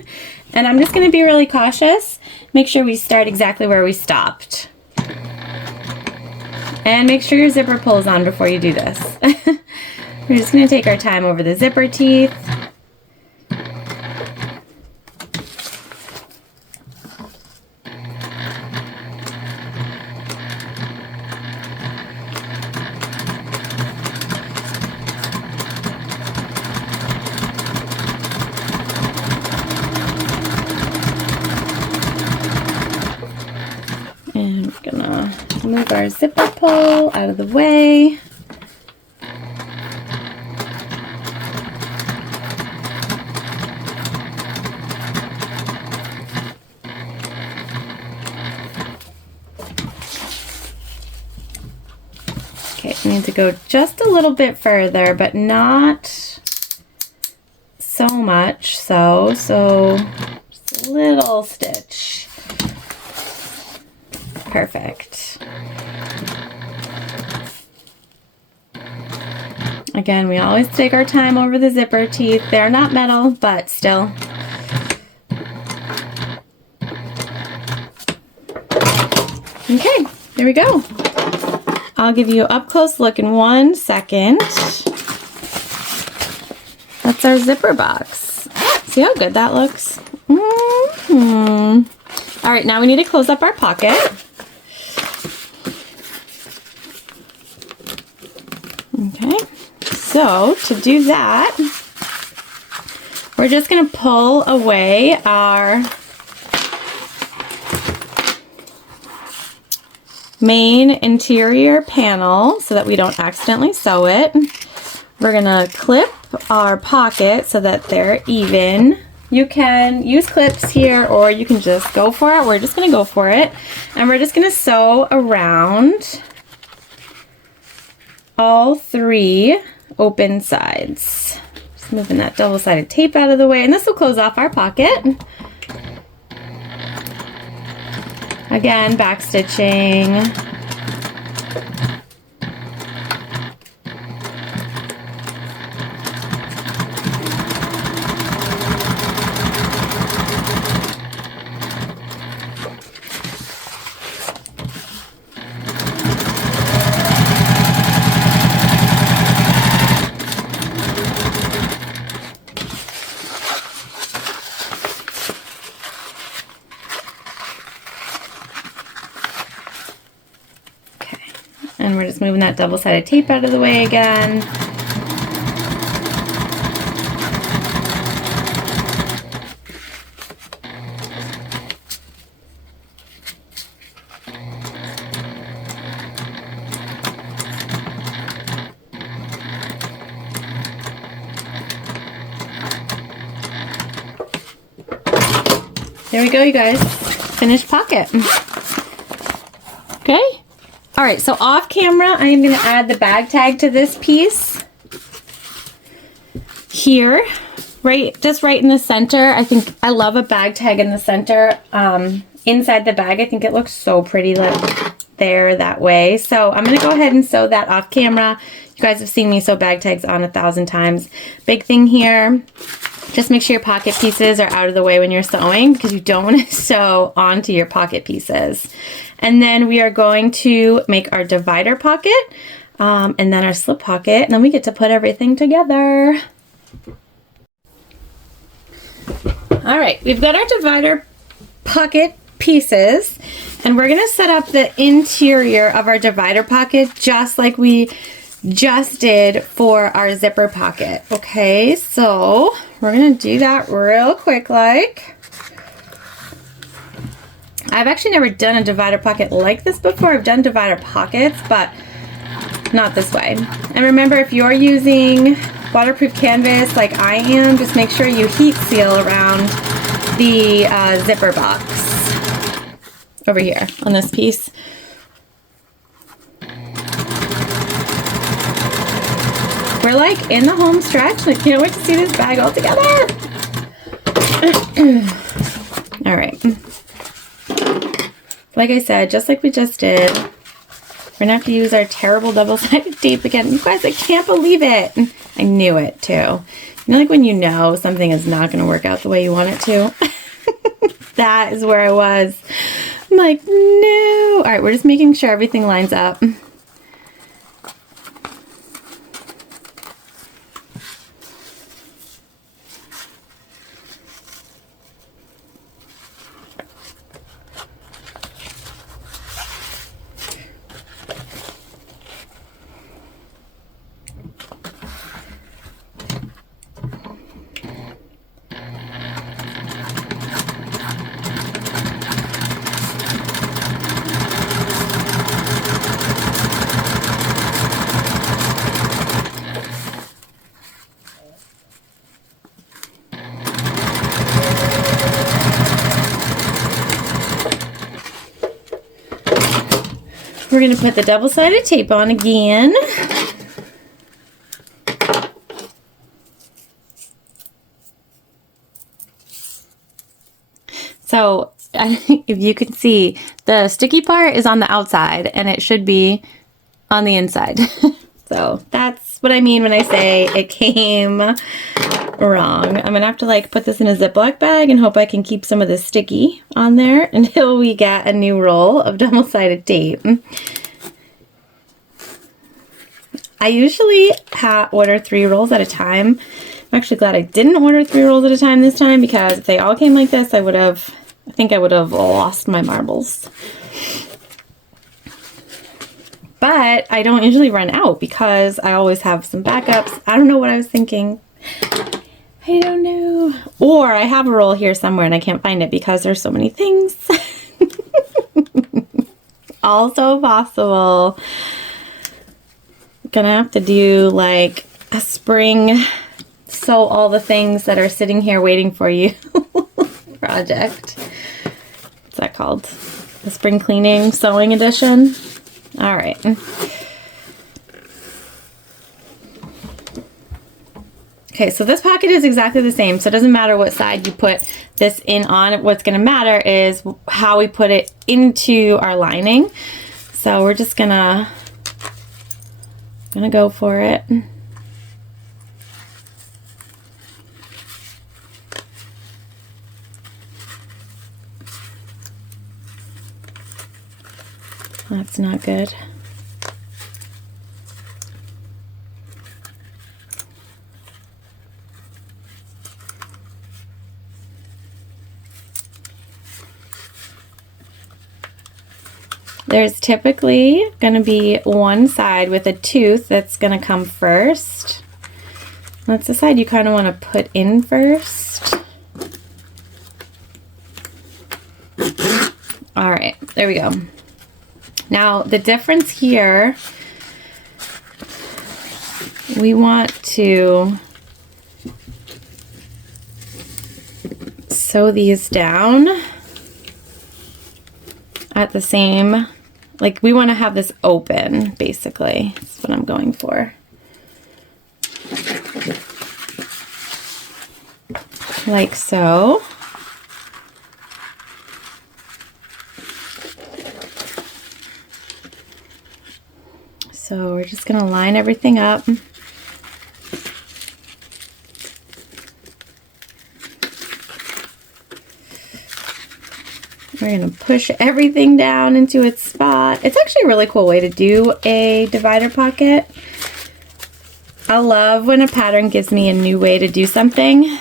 And I'm just going to be really cautious. Make sure we start exactly where we stopped. And make sure your zipper pulls on before you do this. We're just going to take our time over the zipper teeth. And we're gonna move our zipper pull out of the way. Okay, we need to go just a little bit further, but not so much, so just a little stitch. Perfect. Again, we always take our time over the zipper teeth. They're not metal, but still. Okay, there we go. I'll give you an up close look in 1 second. That's our zipper box. See how good that looks? All right, now we need to close up our pocket. Okay, so to do that, we're just going to pull away our main interior panel so that we don't accidentally sew it. We're going to clip our pocket so that they're even, you can use clips here, or you can just go for it. We're just gonna go for it. And we're just gonna sew around all 3 open sides. Just moving that double-sided tape out of the way, and this will close off our pocket. Again, back stitching. And we're just moving that double-sided tape out of the way again. There we go, you guys. Finished pocket. Okay. All right, so off camera, I am going to add the bag tag to this piece here, just right in the center. I love a bag tag in the center. Inside the bag, I think it looks so pretty there that way. So I'm going to go ahead and sew that off camera. You guys have seen me sew bag tags on 1,000 times. Big thing here, just make sure your pocket pieces are out of the way when you're sewing, because you don't want to sew onto your pocket pieces. And then we are going to make our divider pocket, and then our slip pocket, and then we get to put everything together. All right, we've got our divider pocket pieces, and we're gonna set up the interior of our divider pocket just like we just did for our zipper pocket. Okay, so we're gonna do that real quick like. I've actually never done a divider pocket like this before. I've done divider pockets, but not this way. And remember, if you're using waterproof canvas like I am, just make sure you heat seal around the zipper box over here on this piece. We're like in the home stretch. I can't wait to see this bag all together. All right. Like I said, just like we just did, we're gonna have to use our terrible double-sided tape again. You guys, I can't believe it. I knew it too. You know, like when you know something is not gonna work out the way you want it to? That is where I was. I'm like, no. All right, we're just making sure everything lines up. We're going to put the double-sided tape on again. So if you can see, the sticky part is on the outside and it should be on the inside. So that's what I mean when I say it came wrong. I'm gonna have to like put this in a Ziploc bag and hope I can keep some of the sticky on there until we get a new roll of double-sided tape. I usually order 3 rolls at a time. I'm actually glad I didn't order 3 rolls at a time this time, because if they all came like this, I think I would have lost my marbles. But I don't usually run out because I always have some backups. I don't know what I was thinking. I don't know. Or I have a roll here somewhere and I can't find it because there's so many things. Also possible. Gonna have to do like a spring sew all the things that are sitting here waiting for you project. What's that called? The spring cleaning sewing edition. All right. Okay, so this pocket is exactly the same, so it doesn't matter what side you put this in on. What's going to matter is how we put it into our lining. So we're just gonna go for it. That's not good. There's typically going to be one side with a tooth that's going to come first. That's the side you kind of want to put in first. All right, there we go. Now the difference here, we want to sew these down at the same, like we want to have this open, basically. That's what I'm going for. Like so. So we're just going to line everything up. We're going to push everything down into its spot. It's actually a really cool way to do a divider pocket. I love when a pattern gives me a new way to do something.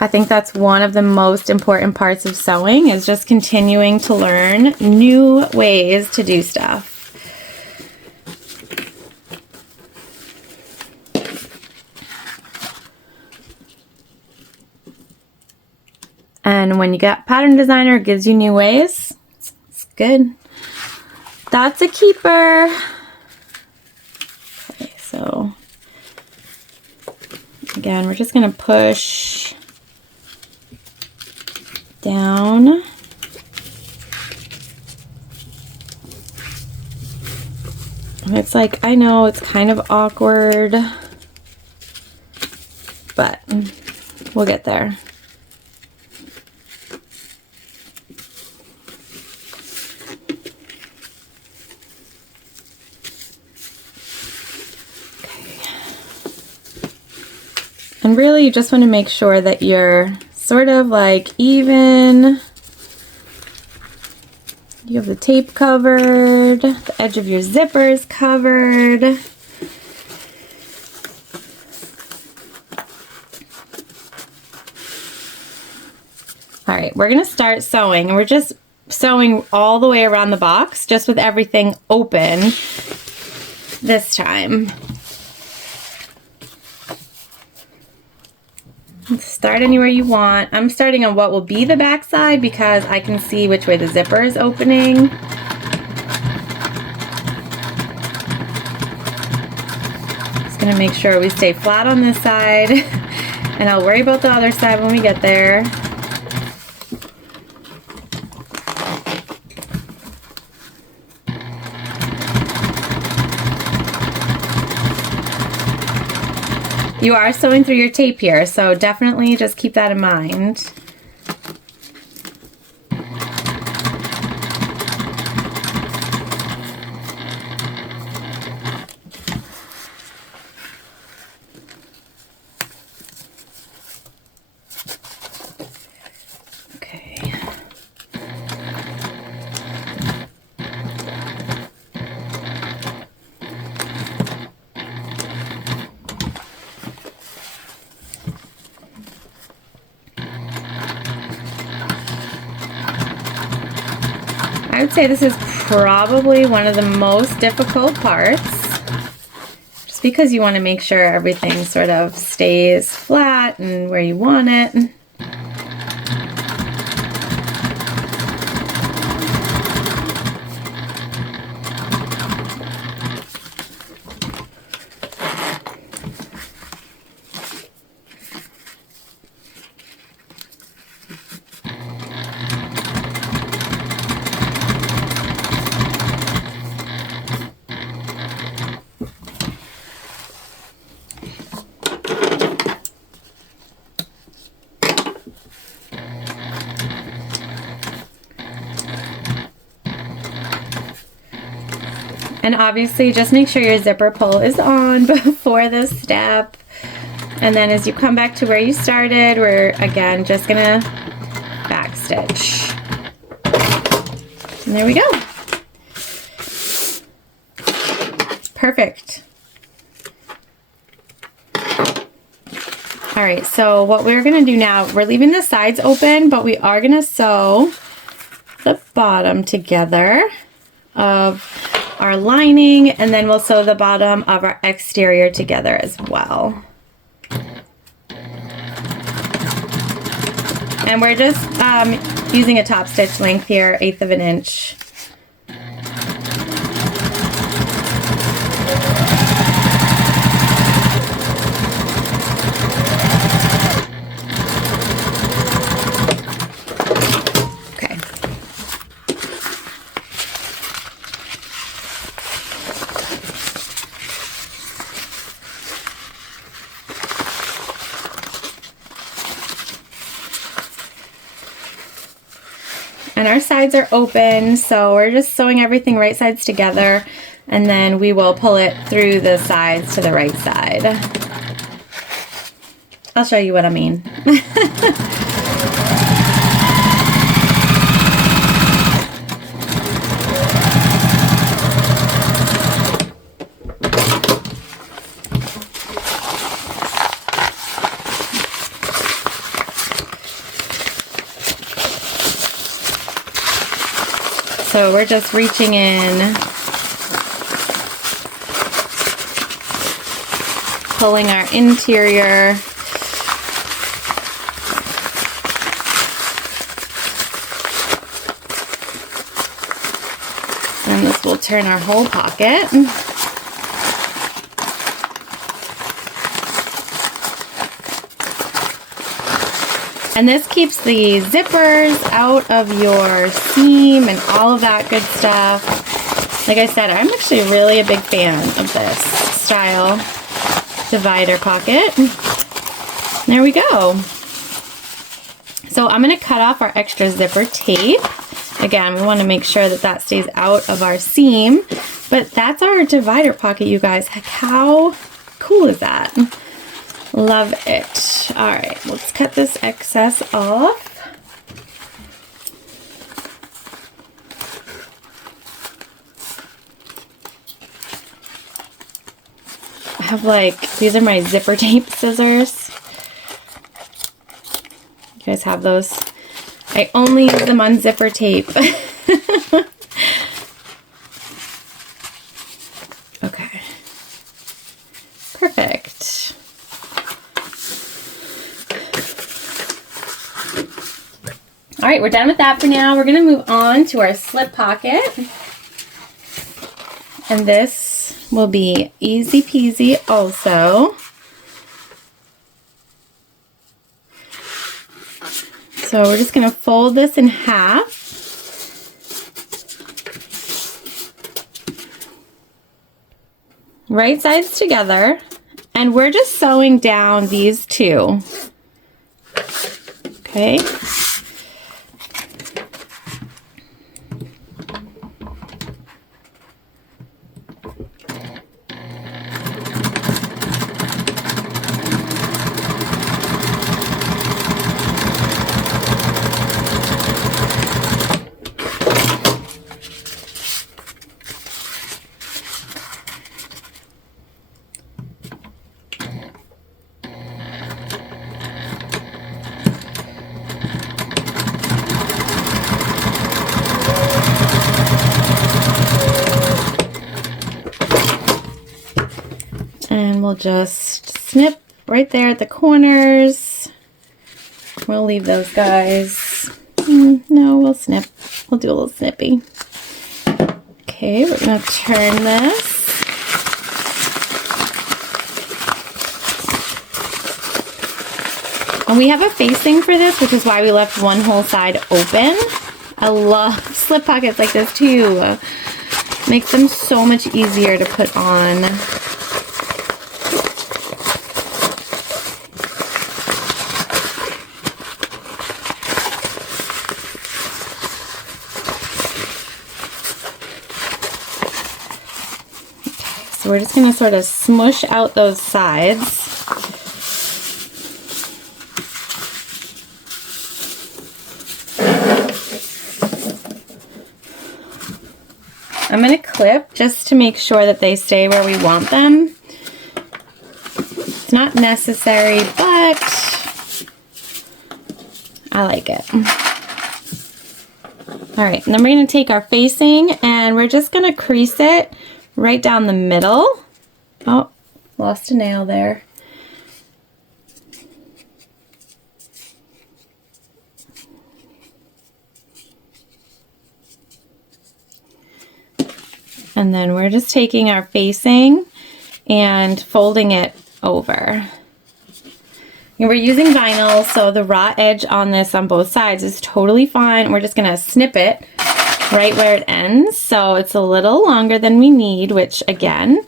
I think that's one of the most important parts of sewing, is just continuing to learn new ways to do stuff. And when you get Pattern Designer, it gives you new ways. It's good. That's a keeper. Okay, so again, we're just going to push down. And it's like, I know it's kind of awkward, but we'll get there. And really, you just want to make sure that you're sort of like even. You have the tape covered, the edge of your zipper is covered. All right, we're gonna start sewing, and we're just sewing all the way around the box, just with everything open this time. Start anywhere you want. I'm starting on what will be the back side because I can see which way the zipper is opening. Just gonna make sure we stay flat on this side, and I'll worry about the other side when we get there. You are sewing through your tape here, so definitely just keep that in mind. Okay. I would say this is probably one of the most difficult parts, just because you want to make sure everything sort of stays flat and where you want it. And obviously just make sure your zipper pull is on before this step. And then as you come back to where you started, we're again just gonna back stitch. And there we go. Perfect. All right, so what we're gonna do now, we're leaving the sides open, but we are gonna sew the bottom together of our lining, and then we'll sew the bottom of our exterior together as well. And we're just using a top stitch length here, 1/8 of an inch. Okay. And our sides are open, so we're just sewing everything right sides together, and then we will pull it through the sides to the right side. I'll show you what I mean. So we're just reaching in, pulling our interior. And this will turn our whole pocket. And this keeps the zippers out of your seam and all of that good stuff. Like I said, I'm actually really a big fan of this style divider pocket. There we go. So I'm going to cut off our extra zipper tape. Again, we want to make sure that that stays out of our seam. But that's our divider pocket, you guys. Heck, how cool is that? Love it. All right, let's cut this excess off. I have these are my zipper tape scissors. You guys have those? I only use them on zipper tape. Okay. Perfect. All right, we're done with that for now. We're going to move on to our slip pocket. And this will be easy peasy also. So we're just going to fold this in half. Right sides together. And we're just sewing down these two. Okay. And we'll just snip right there at the corners. We'll leave those guys. No, we'll snip. We'll do a little snippy. Okay, we're going to turn this. And we have a facing for this, which is why we left one whole side open. I love slip pockets like this too. Makes them so much easier to put on. So we're just going to sort of smush out those sides. I'm going to clip just to make sure that they stay where we want them. It's not necessary, but I like it. All right, and then we're going to take our facing and we're just going to crease it right down the middle. Oh, lost a nail there. And then we're just taking our facing and folding it over. And we're using vinyl, so the raw edge on this on both sides is totally fine. We're just gonna snip it right where it ends. So it's a little longer than we need, which again,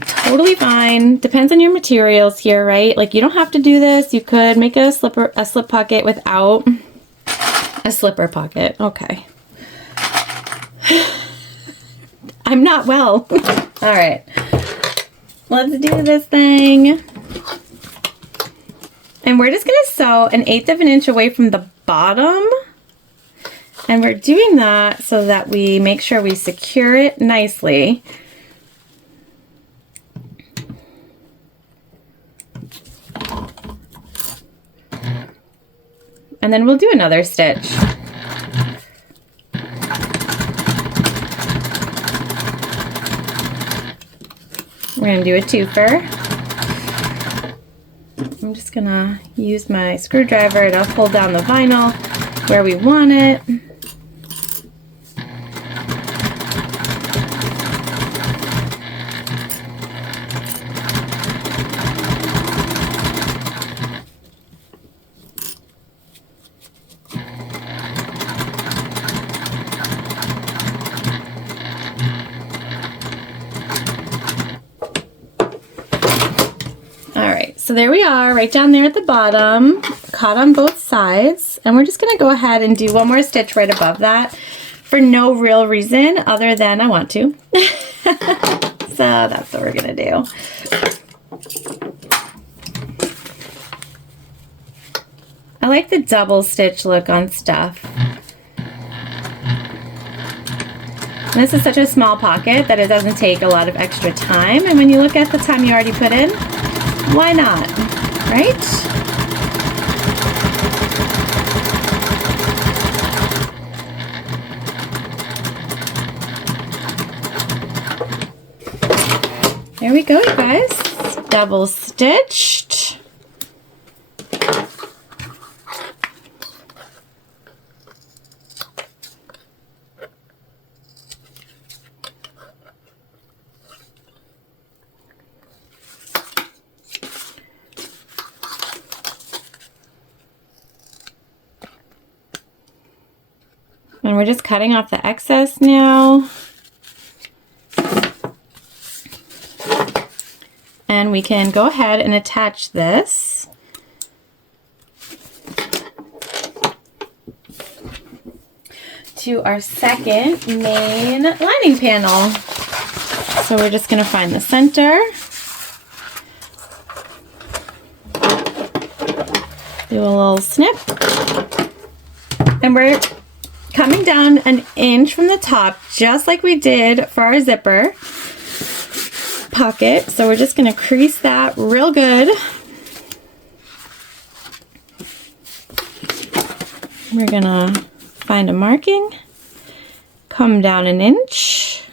totally fine. Depends on your materials here, right? Like you don't have to do this. You could make a slip pocket without a slipper pocket. Okay. I'm not well. All right, let's do this thing. And we're just gonna sew 1/8 of an inch away from the bottom. And we're doing that so that we make sure we secure it nicely. And then we'll do another stitch. We're gonna do a twofer. I'm just gonna use my screwdriver to hold down the vinyl where we want it. So there we are, right down there at the bottom, caught on both sides, and we're just going to go ahead and do one more stitch right above that for no real reason other than I want to. So that's what we're going to do. I like the double stitch look on stuff. And this is such a small pocket that it doesn't take a lot of extra time, and when you look at the time you already put in, why not, right? There we go, you guys. Double stitched. And we're just cutting off the excess now. And we can go ahead and attach this. To our second main lining panel. So we're just going to find the center. Do a little snip. And we're coming down 1 inch from the top, just like we did for our zipper pocket. So we're just going to crease that real good. We're going to find a marking, come down 1 inch.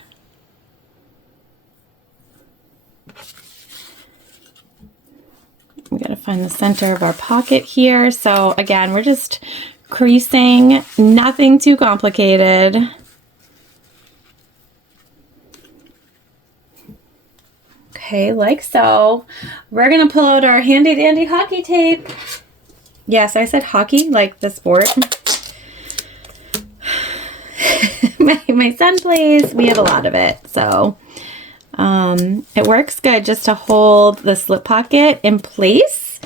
We got to find the center of our pocket here. So again, we're just creasing, nothing too complicated. Okay, like so. We're gonna pull out our handy dandy hockey tape. Yes, I said hockey, like the sport. my son plays, we have a lot of it, so it works good just to hold the slip pocket in place.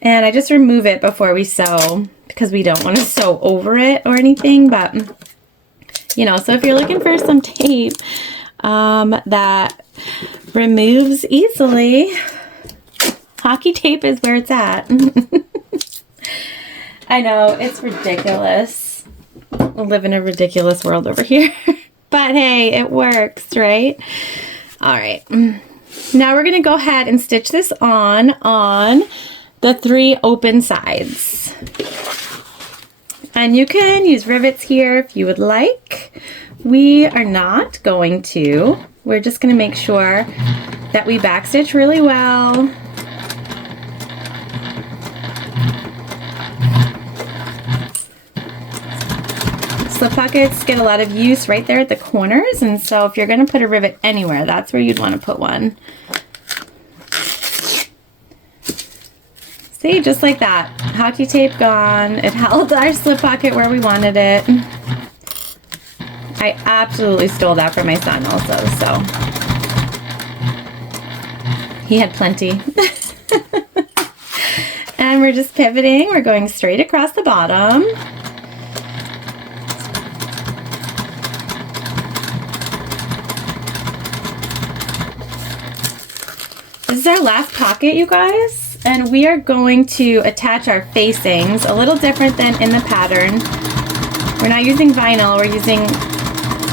And I just remove it before we sew because we don't want to sew over it or anything, but you know, so if you're looking for some tape that removes easily. Hockey tape is where it's at. I know, it's ridiculous. I live in a ridiculous world over here. But hey, it works, right? All right. Now we're going to go ahead and stitch this on the 3 open sides. And you can use rivets here if you would like. We are not going to. We're just going to make sure that we backstitch really well. Slip pockets get a lot of use right there at the corners, and so if you're going to put a rivet anywhere, that's where you'd want to put one. See, just like that. Hockey tape gone. It held our slip pocket where we wanted it. I absolutely stole that from my son also, so he had plenty. And we're just pivoting. We're going straight across the bottom. This is our last pocket, you guys, and we are going to attach our facings a little different than in the pattern. We're not using vinyl, we're using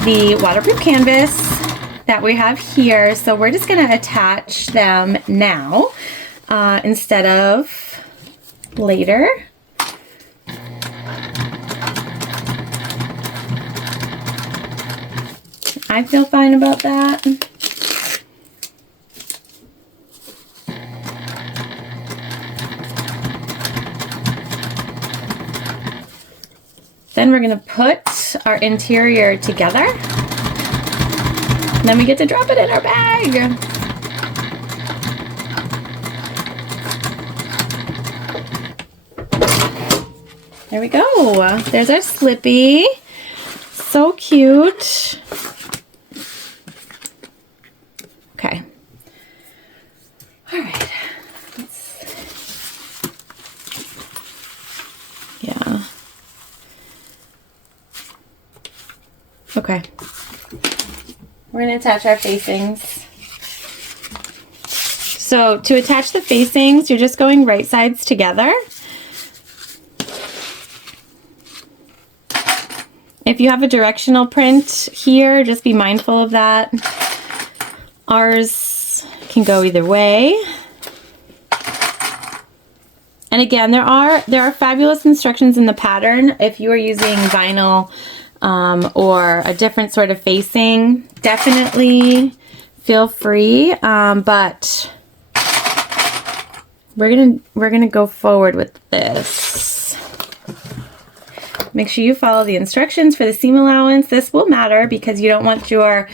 the waterproof canvas that we have here, so we're just going to attach them now instead of later. I feel fine about that. Then we're going to put our interior together. And then we get to drop it in our bag. There we go. There's our slippy. So cute. Okay. All right. Yeah. Okay. We're going to attach our facings. So to attach the facings, you're just going right sides together. If you have a directional print here, just be mindful of that. Ours can go either way. And again, there are fabulous instructions in the pattern. If you are using vinyl or a different sort of facing, definitely feel free. But we're gonna go forward with this. Make sure you follow the instructions for the seam allowance. This will matter because you don't want your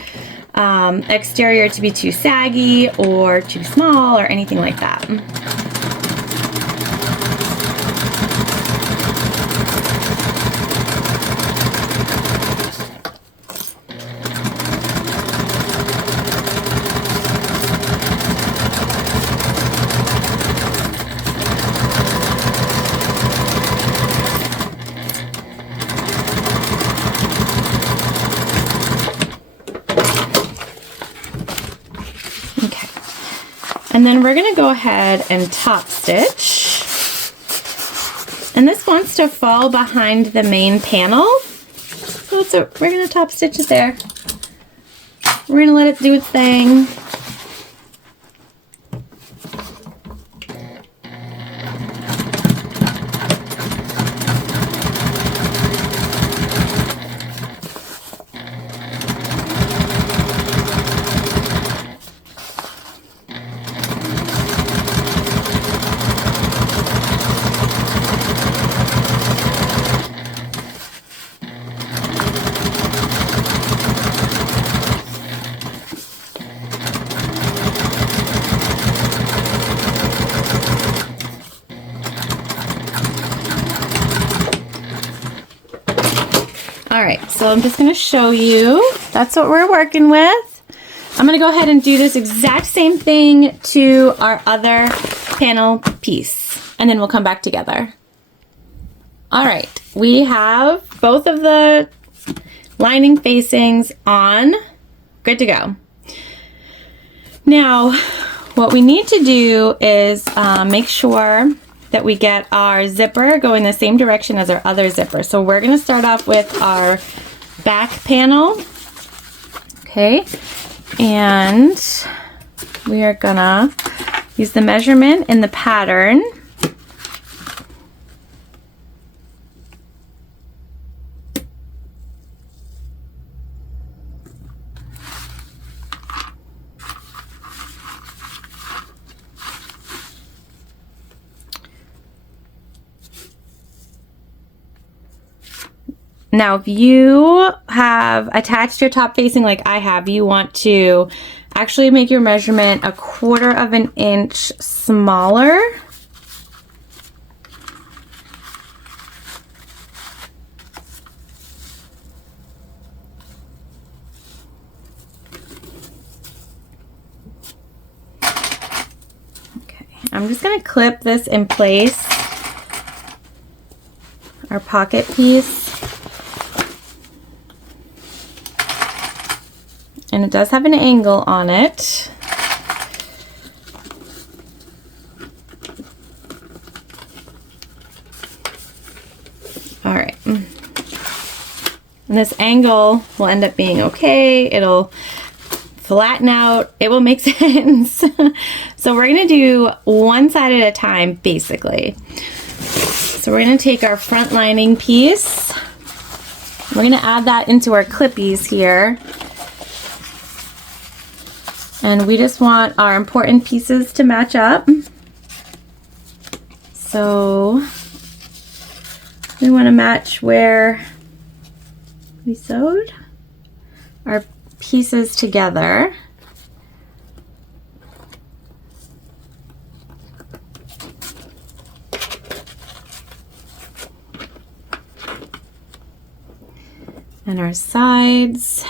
exterior to be too saggy or too small or anything like that. And then we're going to go ahead and top stitch. And this wants to fall behind the main panel. So we're going to top stitch it there. We're going to let it do its thing. All right, so I'm just going to show you. That's what we're working with. I'm going to go ahead and do this exact same thing to our other panel piece, and then we'll come back together. All right, we have both of the lining facings on, good to go. Now, what we need to do is make sure that we get our zipper going the same direction as our other zipper. So we're going to start off with our back panel. Okay, and we are gonna use the measurement in the pattern. Now, if you have attached your top facing like I have, you want to actually make your measurement 1/4 of an inch smaller. Okay, I'm just going to clip this in place, our pocket piece. And it does have an angle on it. All right. And this angle will end up being okay. It'll flatten out. It will make sense. So we're going to do one side at a time, basically. So we're going to take our front lining piece. We're going to add that into our clippies here. And we just want our important pieces to match up. So we want to match where we sewed our pieces together. And our sides.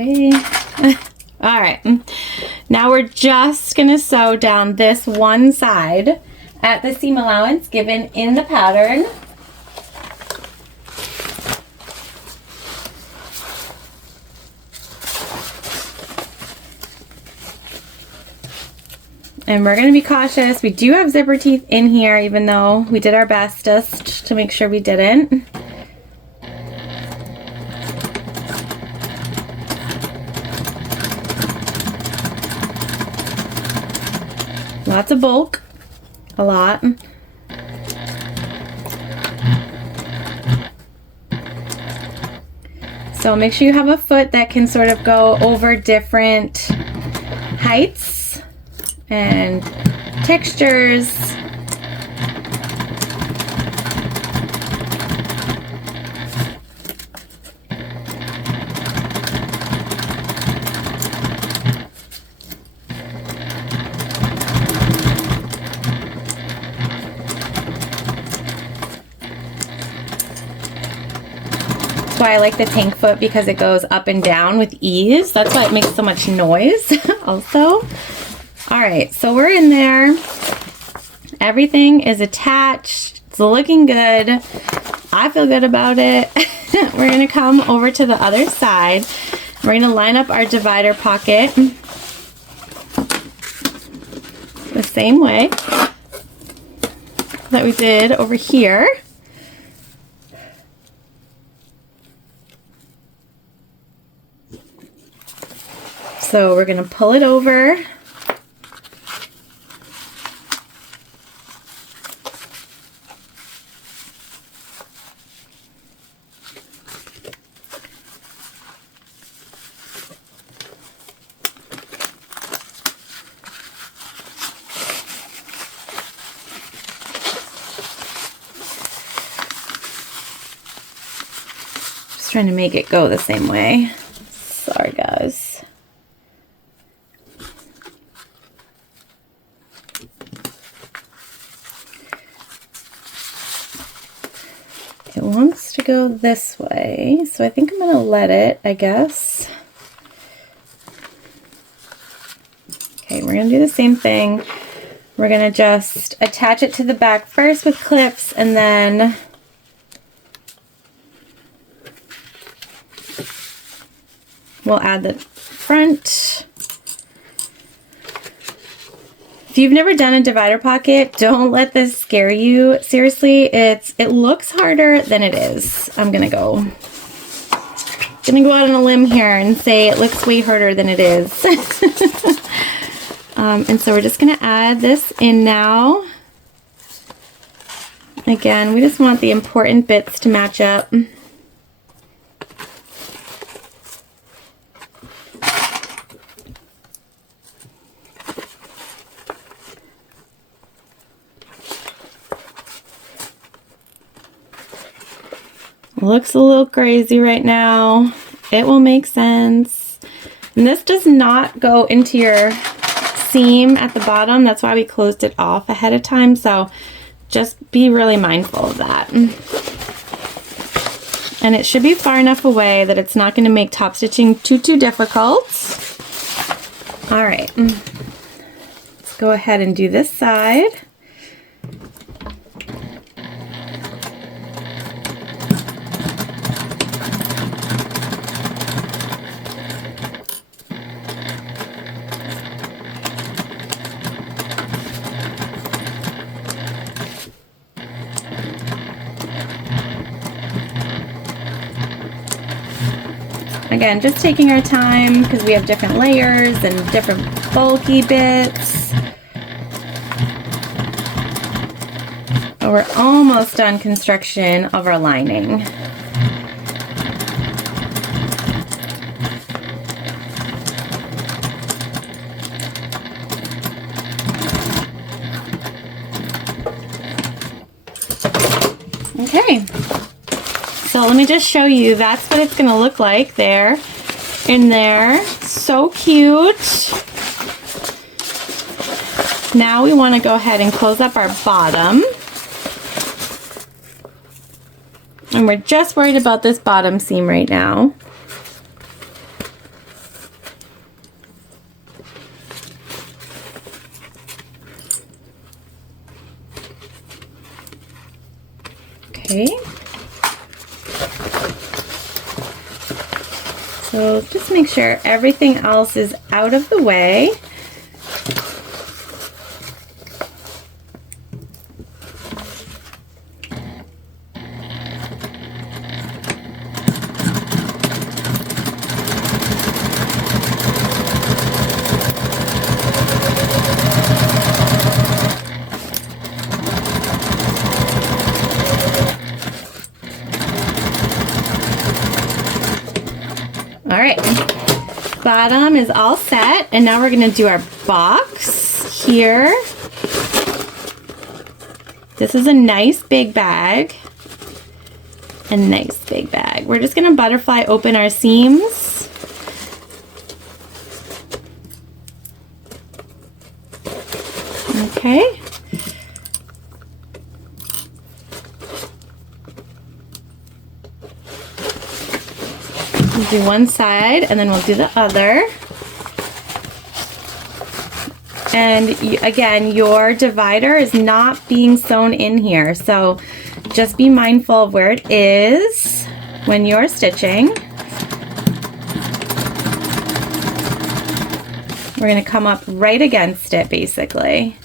Okay. All right. Now we're just going to sew down this one side at the seam allowance given in the pattern. And we're going to be cautious. We do have zipper teeth in here, even though we did our bestest to make sure we didn't. Lots of bulk, a lot. So make sure you have a foot that can sort of go over different heights and textures. Why I like the tank foot, because it goes up and down with ease. That's why it makes so much noise also. All right, so we're in there. Everything is attached. It's looking good. I feel good about it. We're gonna come over to the other side. We're gonna line up our divider pocket the same way that we did over here. So we're going to pull it over. Just trying to make it go the same way. Sorry, guys. It wants to go this way, so I think I'm going to let it, I guess. Okay, we're going to do the same thing. We're going to just attach it to the back first with clips, and then we'll add the front. If you've never done a divider pocket, don't let this scare you. Seriously, it looks harder than it is. I'm gonna go out on a limb here and say it looks way harder than it is. And so we're just gonna add this in now. Again, we just want the important bits to match up. Looks a little crazy right now. It will make sense. And this does not go into your seam at the bottom. That's why we closed it off ahead of time. So just be really mindful of that. And it should be far enough away that it's not going to make top stitching too difficult. All right. Let's go ahead and do this side. Again, just taking our time because we have different layers and different bulky bits. But we're almost done construction of our lining. Okay. So let me just show you, that's what it's going to look like there, in there. So cute. Now we want to go ahead and close up our bottom. And we're just worried about this bottom seam right now. Okay. So just make sure everything else is out of the way. All right, bottom is all set, and now we're gonna do our box here. This is a nice big bag. A nice big bag. We're just gonna butterfly open our seams. Okay. We'll do one side and then we'll do the other. And again, your divider is not being sewn in here, so just be mindful of where it is when you're stitching. We're going to come up right against it, basically.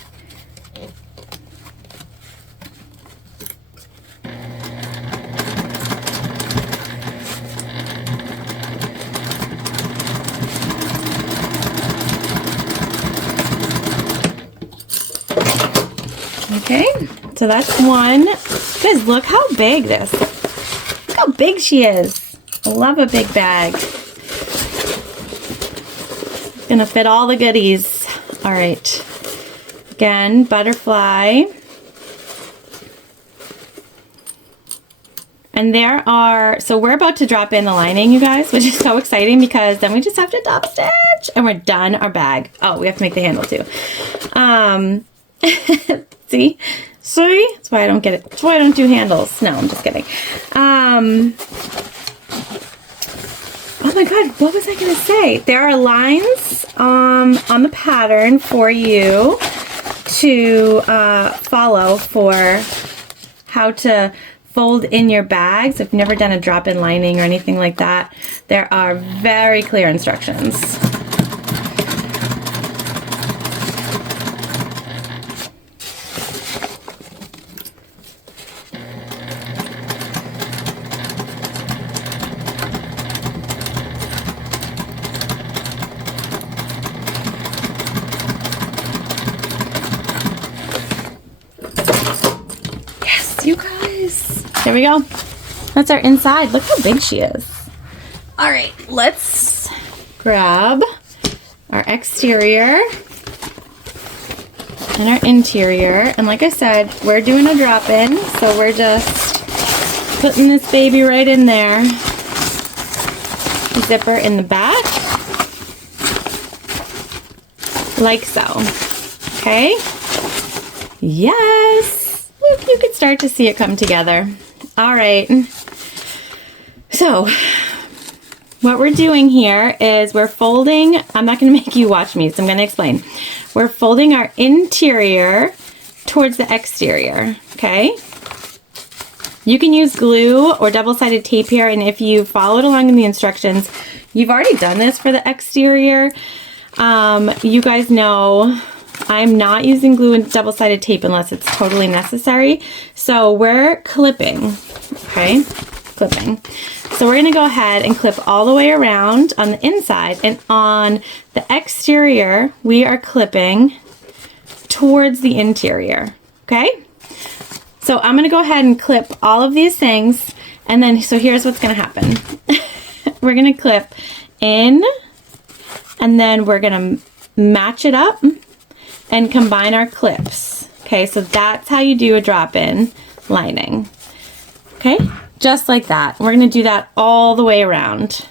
Okay, so that's one. Guys, look how big this. Look how big she is. I love a big bag. Gonna fit all the goodies. All right. Again, butterfly. And there are, so we're about to drop in the lining, you guys, which is so exciting because then we just have to top stitch and we're done our bag. Oh, we have to make the handle too. See? That's why I don't get it. That's why I don't do handles. No, I'm just kidding. Oh my God, what was I going to say? There are lines on the pattern for you to follow for how to fold in your bags, if you've never done a drop-in lining or anything like that, there are very clear instructions. You guys, there we go. That's our inside. Look how big she is. All right, let's grab our exterior and our interior. And like I said, we're doing a drop-in, so we're just putting this baby right in there. Zipper in the back, like so. Okay. Yes. Look, you can start to see it come together. All right. So what we're doing here is we're folding. I'm not going to make you watch me, so I'm going to explain. We're folding our interior towards the exterior. Okay. You can use glue or double-sided tape here, and if you followed along in the instructions, you've already done this for the exterior. You guys know I'm not using glue and double-sided tape unless it's totally necessary. So we're clipping, okay? Clipping. So we're gonna go ahead and clip all the way around on the inside, and on the exterior, we are clipping towards the interior, okay? So I'm gonna go ahead and clip all of these things, and then, so here's what's gonna happen. We're gonna clip in, and then we're gonna match it up and combine our clips. Okay, so that's how you do a drop-in lining. Okay, just like that. We're gonna do that all the way around.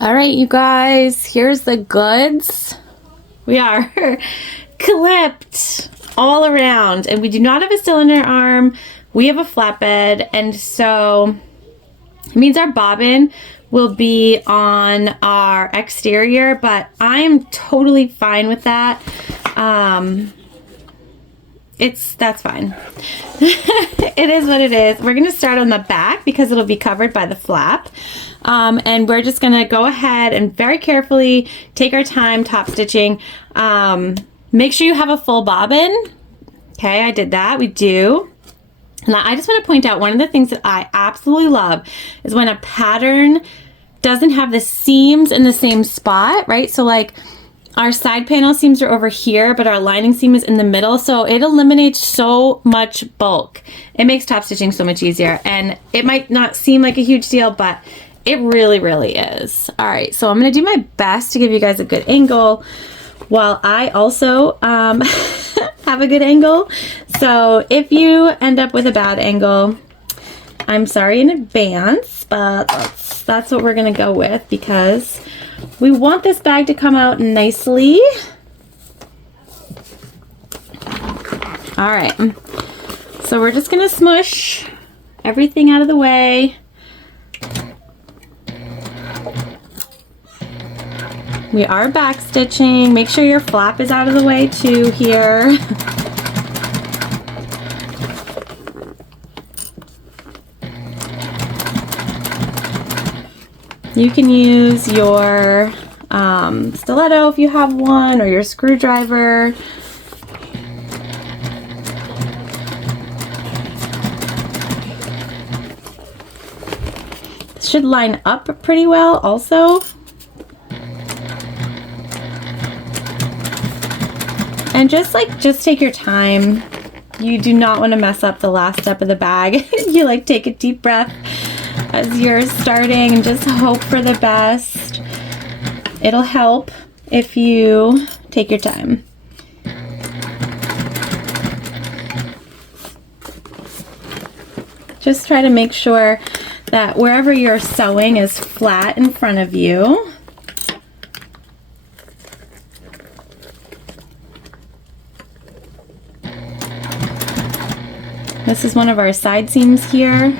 All right, you guys, here's the goods. We are clipped all around, and we do not have a cylinder arm. We have a flatbed, and so it means our bobbin will be on our exterior, but I am totally fine with that. That's fine. It is what it is. We're gonna start on the back because it'll be covered by the flap. And we're just gonna go ahead and very carefully take our time top stitching. Make sure you have a full bobbin. Okay, I did that, we do. And I just want to point out, one of the things that I absolutely love is when a pattern doesn't have the seams in the same spot, right? So like our side panel seams are over here, but our lining seam is in the middle. So it eliminates so much bulk. It makes top stitching so much easier. And it might not seem like a huge deal, but it really, really is. All right, so I'm gonna do my best to give you guys a good angle while I also have a good angle. So if you end up with a bad angle, I'm sorry in advance, but that's what we're gonna go with because we want this bag to come out nicely. All right, so we're just gonna smush everything out of the way. We are back stitching. Make sure your flap is out of the way too here. You can use your stiletto if you have one, or your screwdriver. This should line up pretty well also. And just take your time. You do not want to mess up the last step of the bag. You take a deep breath as you're starting and just hope for the best. It'll help if you take your time. Just try to make sure that wherever you're sewing is flat in front of you. This is one of our side seams here.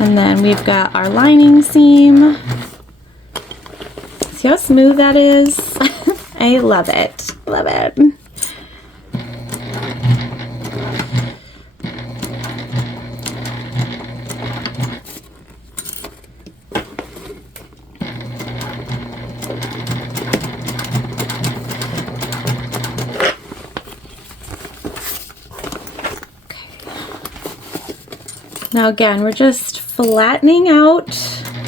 And then we've got our lining seam. See how smooth that is? I love it. Love it. Now again, we're just flattening out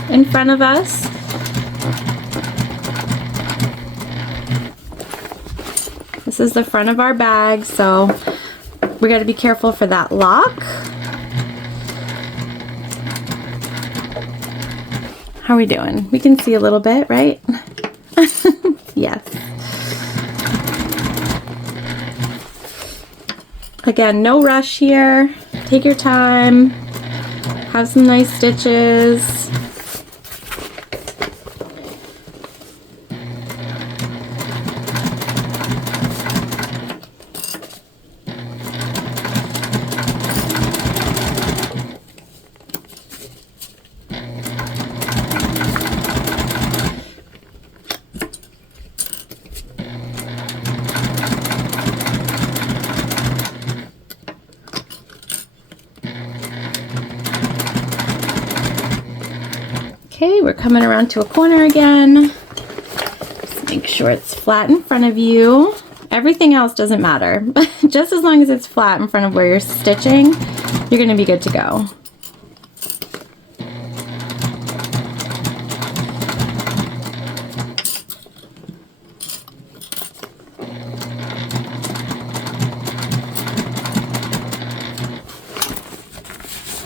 in front of us. This is the front of our bag, so we got to be careful for that lock. How are we doing? We can see a little bit, right? Yes. Again, no rush here. Take your time. Have some nice stitches. Okay, we're coming around to a corner again. Just make sure it's flat in front of you. Everything else doesn't matter. Just as long as it's flat in front of where you're stitching, you're gonna be good to go.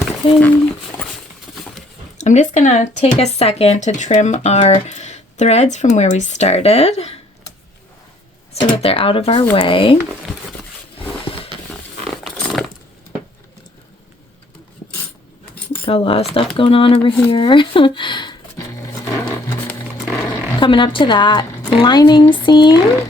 Okay. I'm just gonna take a second to trim our threads from where we started so that they're out of our way. Got a lot of stuff going on over here. Coming up to that lining seam.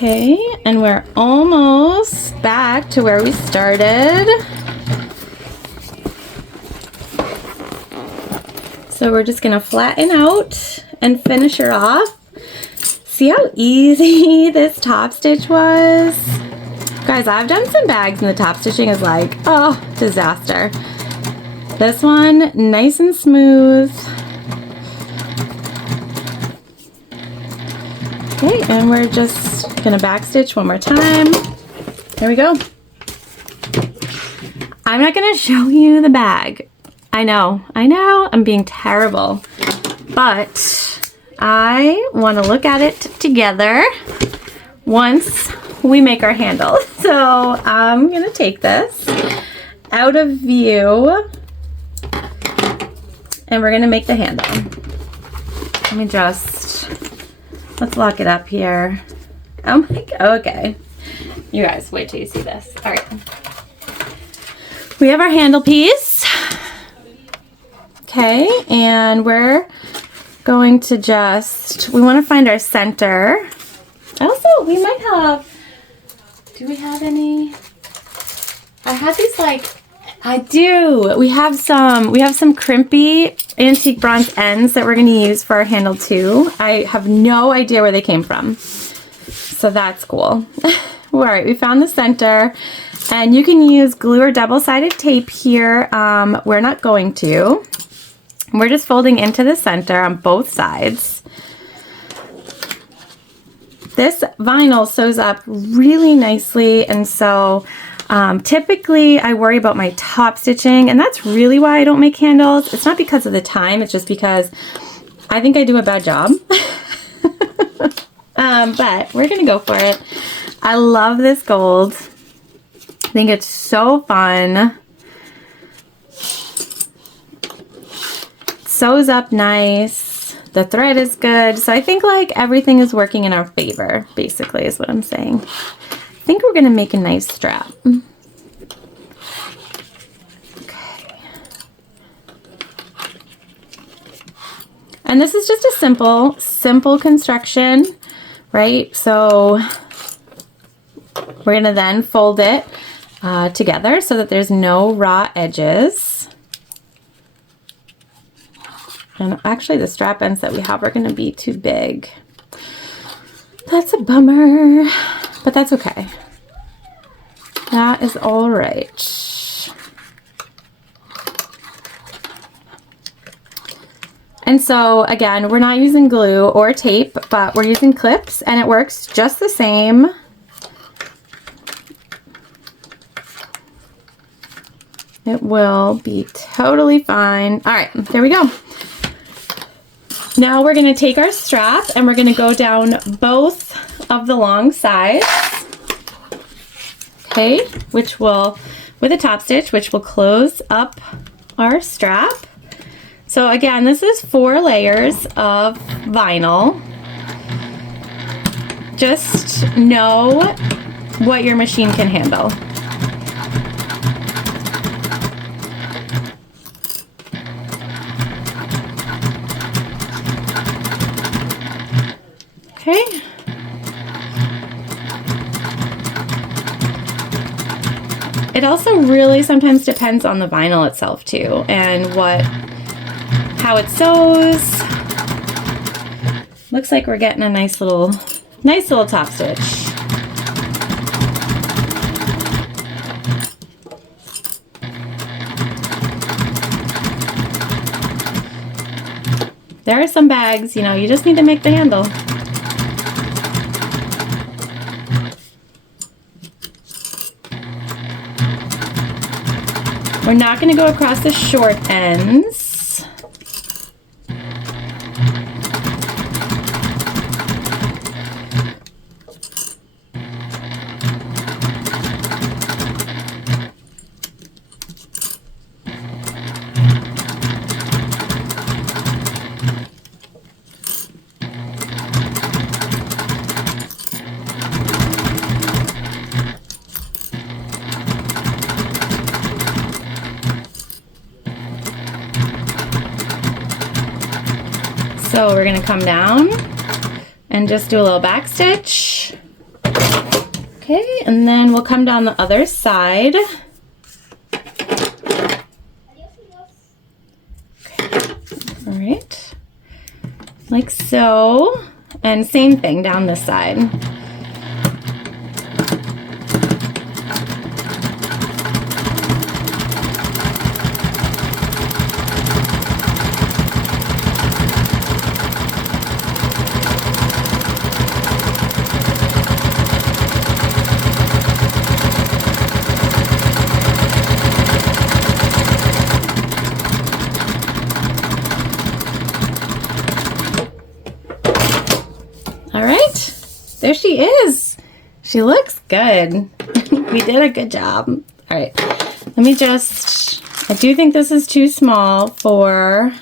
Okay, and we're almost back to where we started. So we're just gonna flatten out and finish her off. See how easy this top stitch was? Guys, I've done some bags and the top stitching is like, oh, disaster. This one, nice and smooth. Okay, and we're just gonna back stitch one more time. There we go. I'm not gonna show you the bag. I know, I'm being terrible, but I wanna look at it together once we make our handle. So I'm gonna take this out of view and we're gonna make the handle. Let me let's lock it up here. Oh my god, okay. You guys, wait till you see this. All right. We have our handle piece. Okay, and we're going to we want to find our center. Also, we might have, do we have any? I had these I do. We have some crimpy antique bronze ends that we're going to use for our handle too. I have no idea where they came from. So that's cool. All right, we found the center and you can use glue or double-sided tape here. We're not going to. We're just folding into the center on both sides. This vinyl sews up really nicely, and so typically I worry about my top stitching, and that's really why I don't make handles. It's not because of the time, it's just because I think I do a bad job. But we're gonna go for it. I love this gold. I think it's so fun. Sews up nice. The thread is good. So I think like everything is working in our favor, basically is what I'm saying. I think we're gonna make a nice strap. Okay. And this is just a simple construction, right? So we're gonna then fold it together so that there's no raw edges. And actually the strap ends that we have are gonna be too big. That's a bummer, but that's okay. That is all right. And so again, we're not using glue or tape, but we're using clips and it works just the same. It will be totally fine. All right, there we go. Now we're gonna take our strap and we're gonna go down both of the long sides, okay, which will, with a top stitch, which will close up our strap. So again, this is 4 layers of vinyl. Just know what your machine can handle. Okay. It also really sometimes depends on the vinyl itself too, and how it sews. Looks like we're getting a nice little top stitch. There are some bags, you know, you just need to make the handle. We're not going to go across the short ends. So we're going to come down and just do a little back stitch. Okay, and then we'll come down the other side. Okay. All right, like so, and same thing down this side. There she is. She looks good. We did a good job. All right, let me just, I do think this is too small for,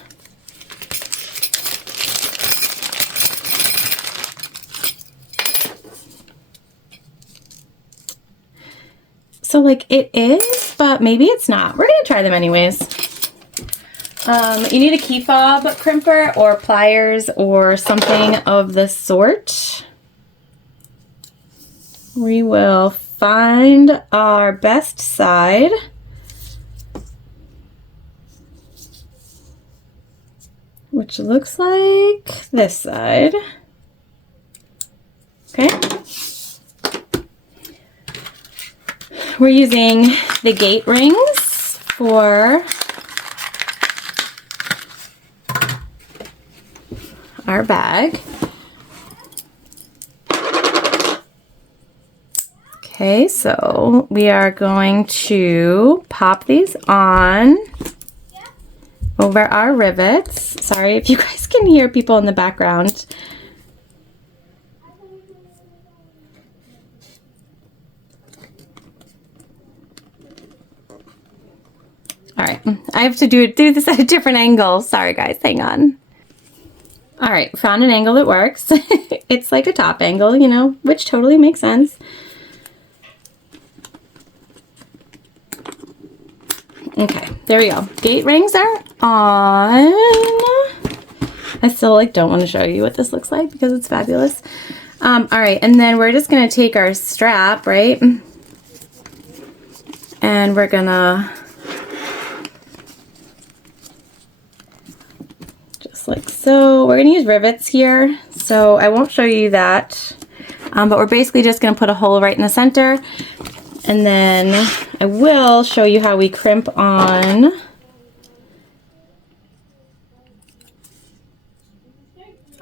so like it is, but maybe it's not. We're gonna try them anyways. You need a key fob crimper or pliers or something of the sort. We will find our best side. Which looks like this side. Okay. We're using the gate rings for our bag. Okay, so we are going to pop these on over our rivets. Sorry if you guys can hear people in the background. All right, I have to do this at a different angle. Sorry guys, hang on. All right, found an angle that works. It's like a top angle, you know, which totally makes sense. Okay, there we go. Gate rings are on. I still like don't want to show you what this looks like because it's fabulous. All right, and then we're just gonna take our strap, right? And we're gonna just like so. We're gonna use rivets here, so I won't show you that. But we're basically just gonna put a hole right in the center, and then I will show you how we crimp on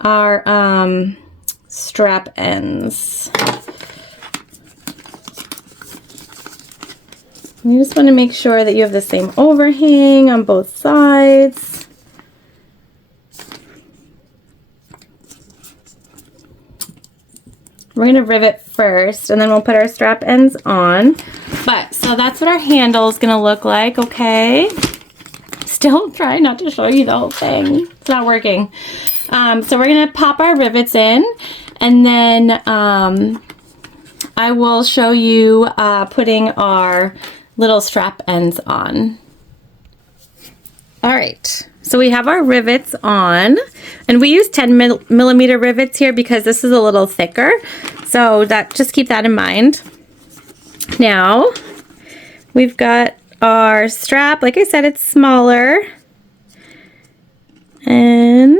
our strap ends. You just want to make sure that you have the same overhang on both sides. We're going to rivet first, and then we'll put our strap ends on. But, so that's what our handle is going to look like, okay? Still trying not to show you the whole thing. It's not working. So we're going to pop our rivets in, and then I will show you putting our little strap ends on. All right, so we have our rivets on, and we use 10mm rivets here because this is a little thicker, so that just keep that in mind. Now we've got our strap. Like I said, it's smaller, and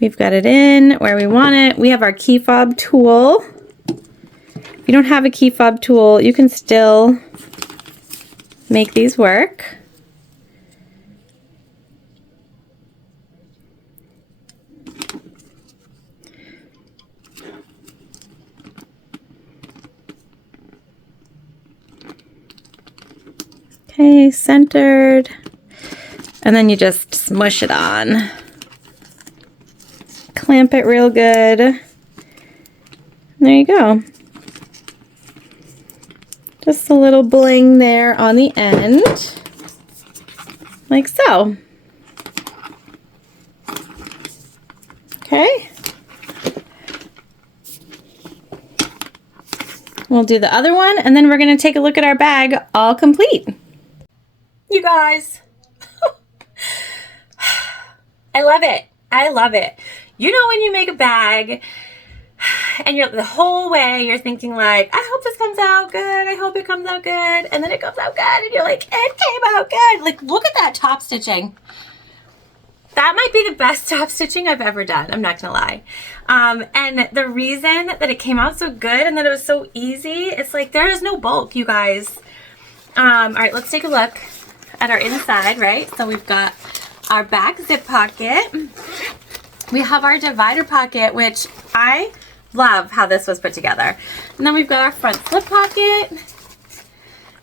we've got it in where we want it. We have our key fob tool. If you don't have a key fob tool, you can still make these work. Okay, centered. And then you just smush it on. Clamp it real good. There you go. Just a little bling there on the end, like so. Okay. We'll do the other one, and then we're going to take a look at our bag all complete. You guys, I love it. I love it. You know when you make a bag and you're the whole way you're thinking like, I hope this comes out good. I hope it comes out good. And then it comes out good and you're like, it came out good. Like, look at that top stitching. That might be the best top stitching I've ever done. I'm not gonna lie. And the reason that it came out so good and that it was so easy, it's like there is no bulk, you guys. All right, let's take a look at our inside, right? So we've got our back zip pocket. We have our divider pocket, which I love how this was put together. And then we've got our front slip pocket.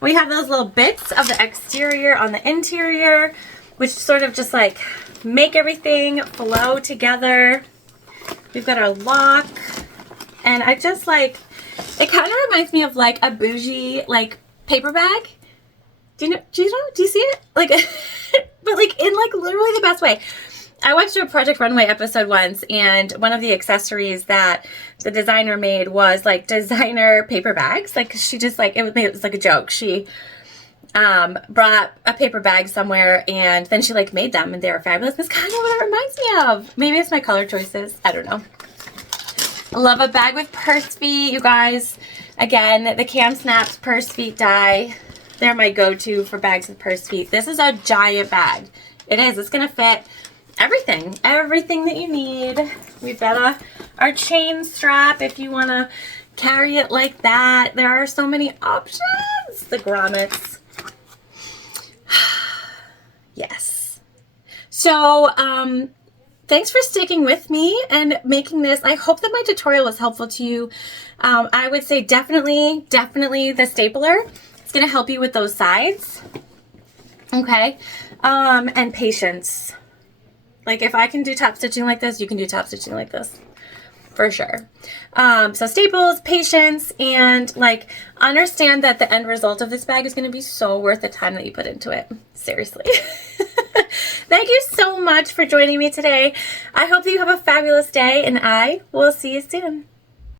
We have those little bits of the exterior on the interior, which sort of just like make everything flow together. We've got our lock, and I just like, it kind of reminds me of like a bougie like paper bag. Do you see it? Like, but like in like literally the best way. I watched a Project Runway episode once, and one of the accessories that the designer made was like designer paper bags. Like she just like, it was like a joke. She brought a paper bag somewhere, and then she like made them, and they were fabulous. That's kind of what it reminds me of. Maybe it's my color choices. I don't know. I love a bag with purse feet, you guys. Again, the Cam Snaps purse feet die. They're my go-to for bags with purse feet. This is a giant bag. It is. It's going to fit everything that you need. We've got our chain strap if you want to carry it like that. There are so many options. The grommets. Yes. So thanks for sticking with me and making this. I hope that my tutorial was helpful to you. I would say definitely the stapler. It's going to help you with those sides. Okay. And patience. Like if I can do top stitching like this, you can do top stitching like this. For sure. So staples, patience, and like understand that the end result of this bag is going to be so worth the time that you put into it. Seriously. Thank you so much for joining me today. I hope that you have a fabulous day, and I will see you soon.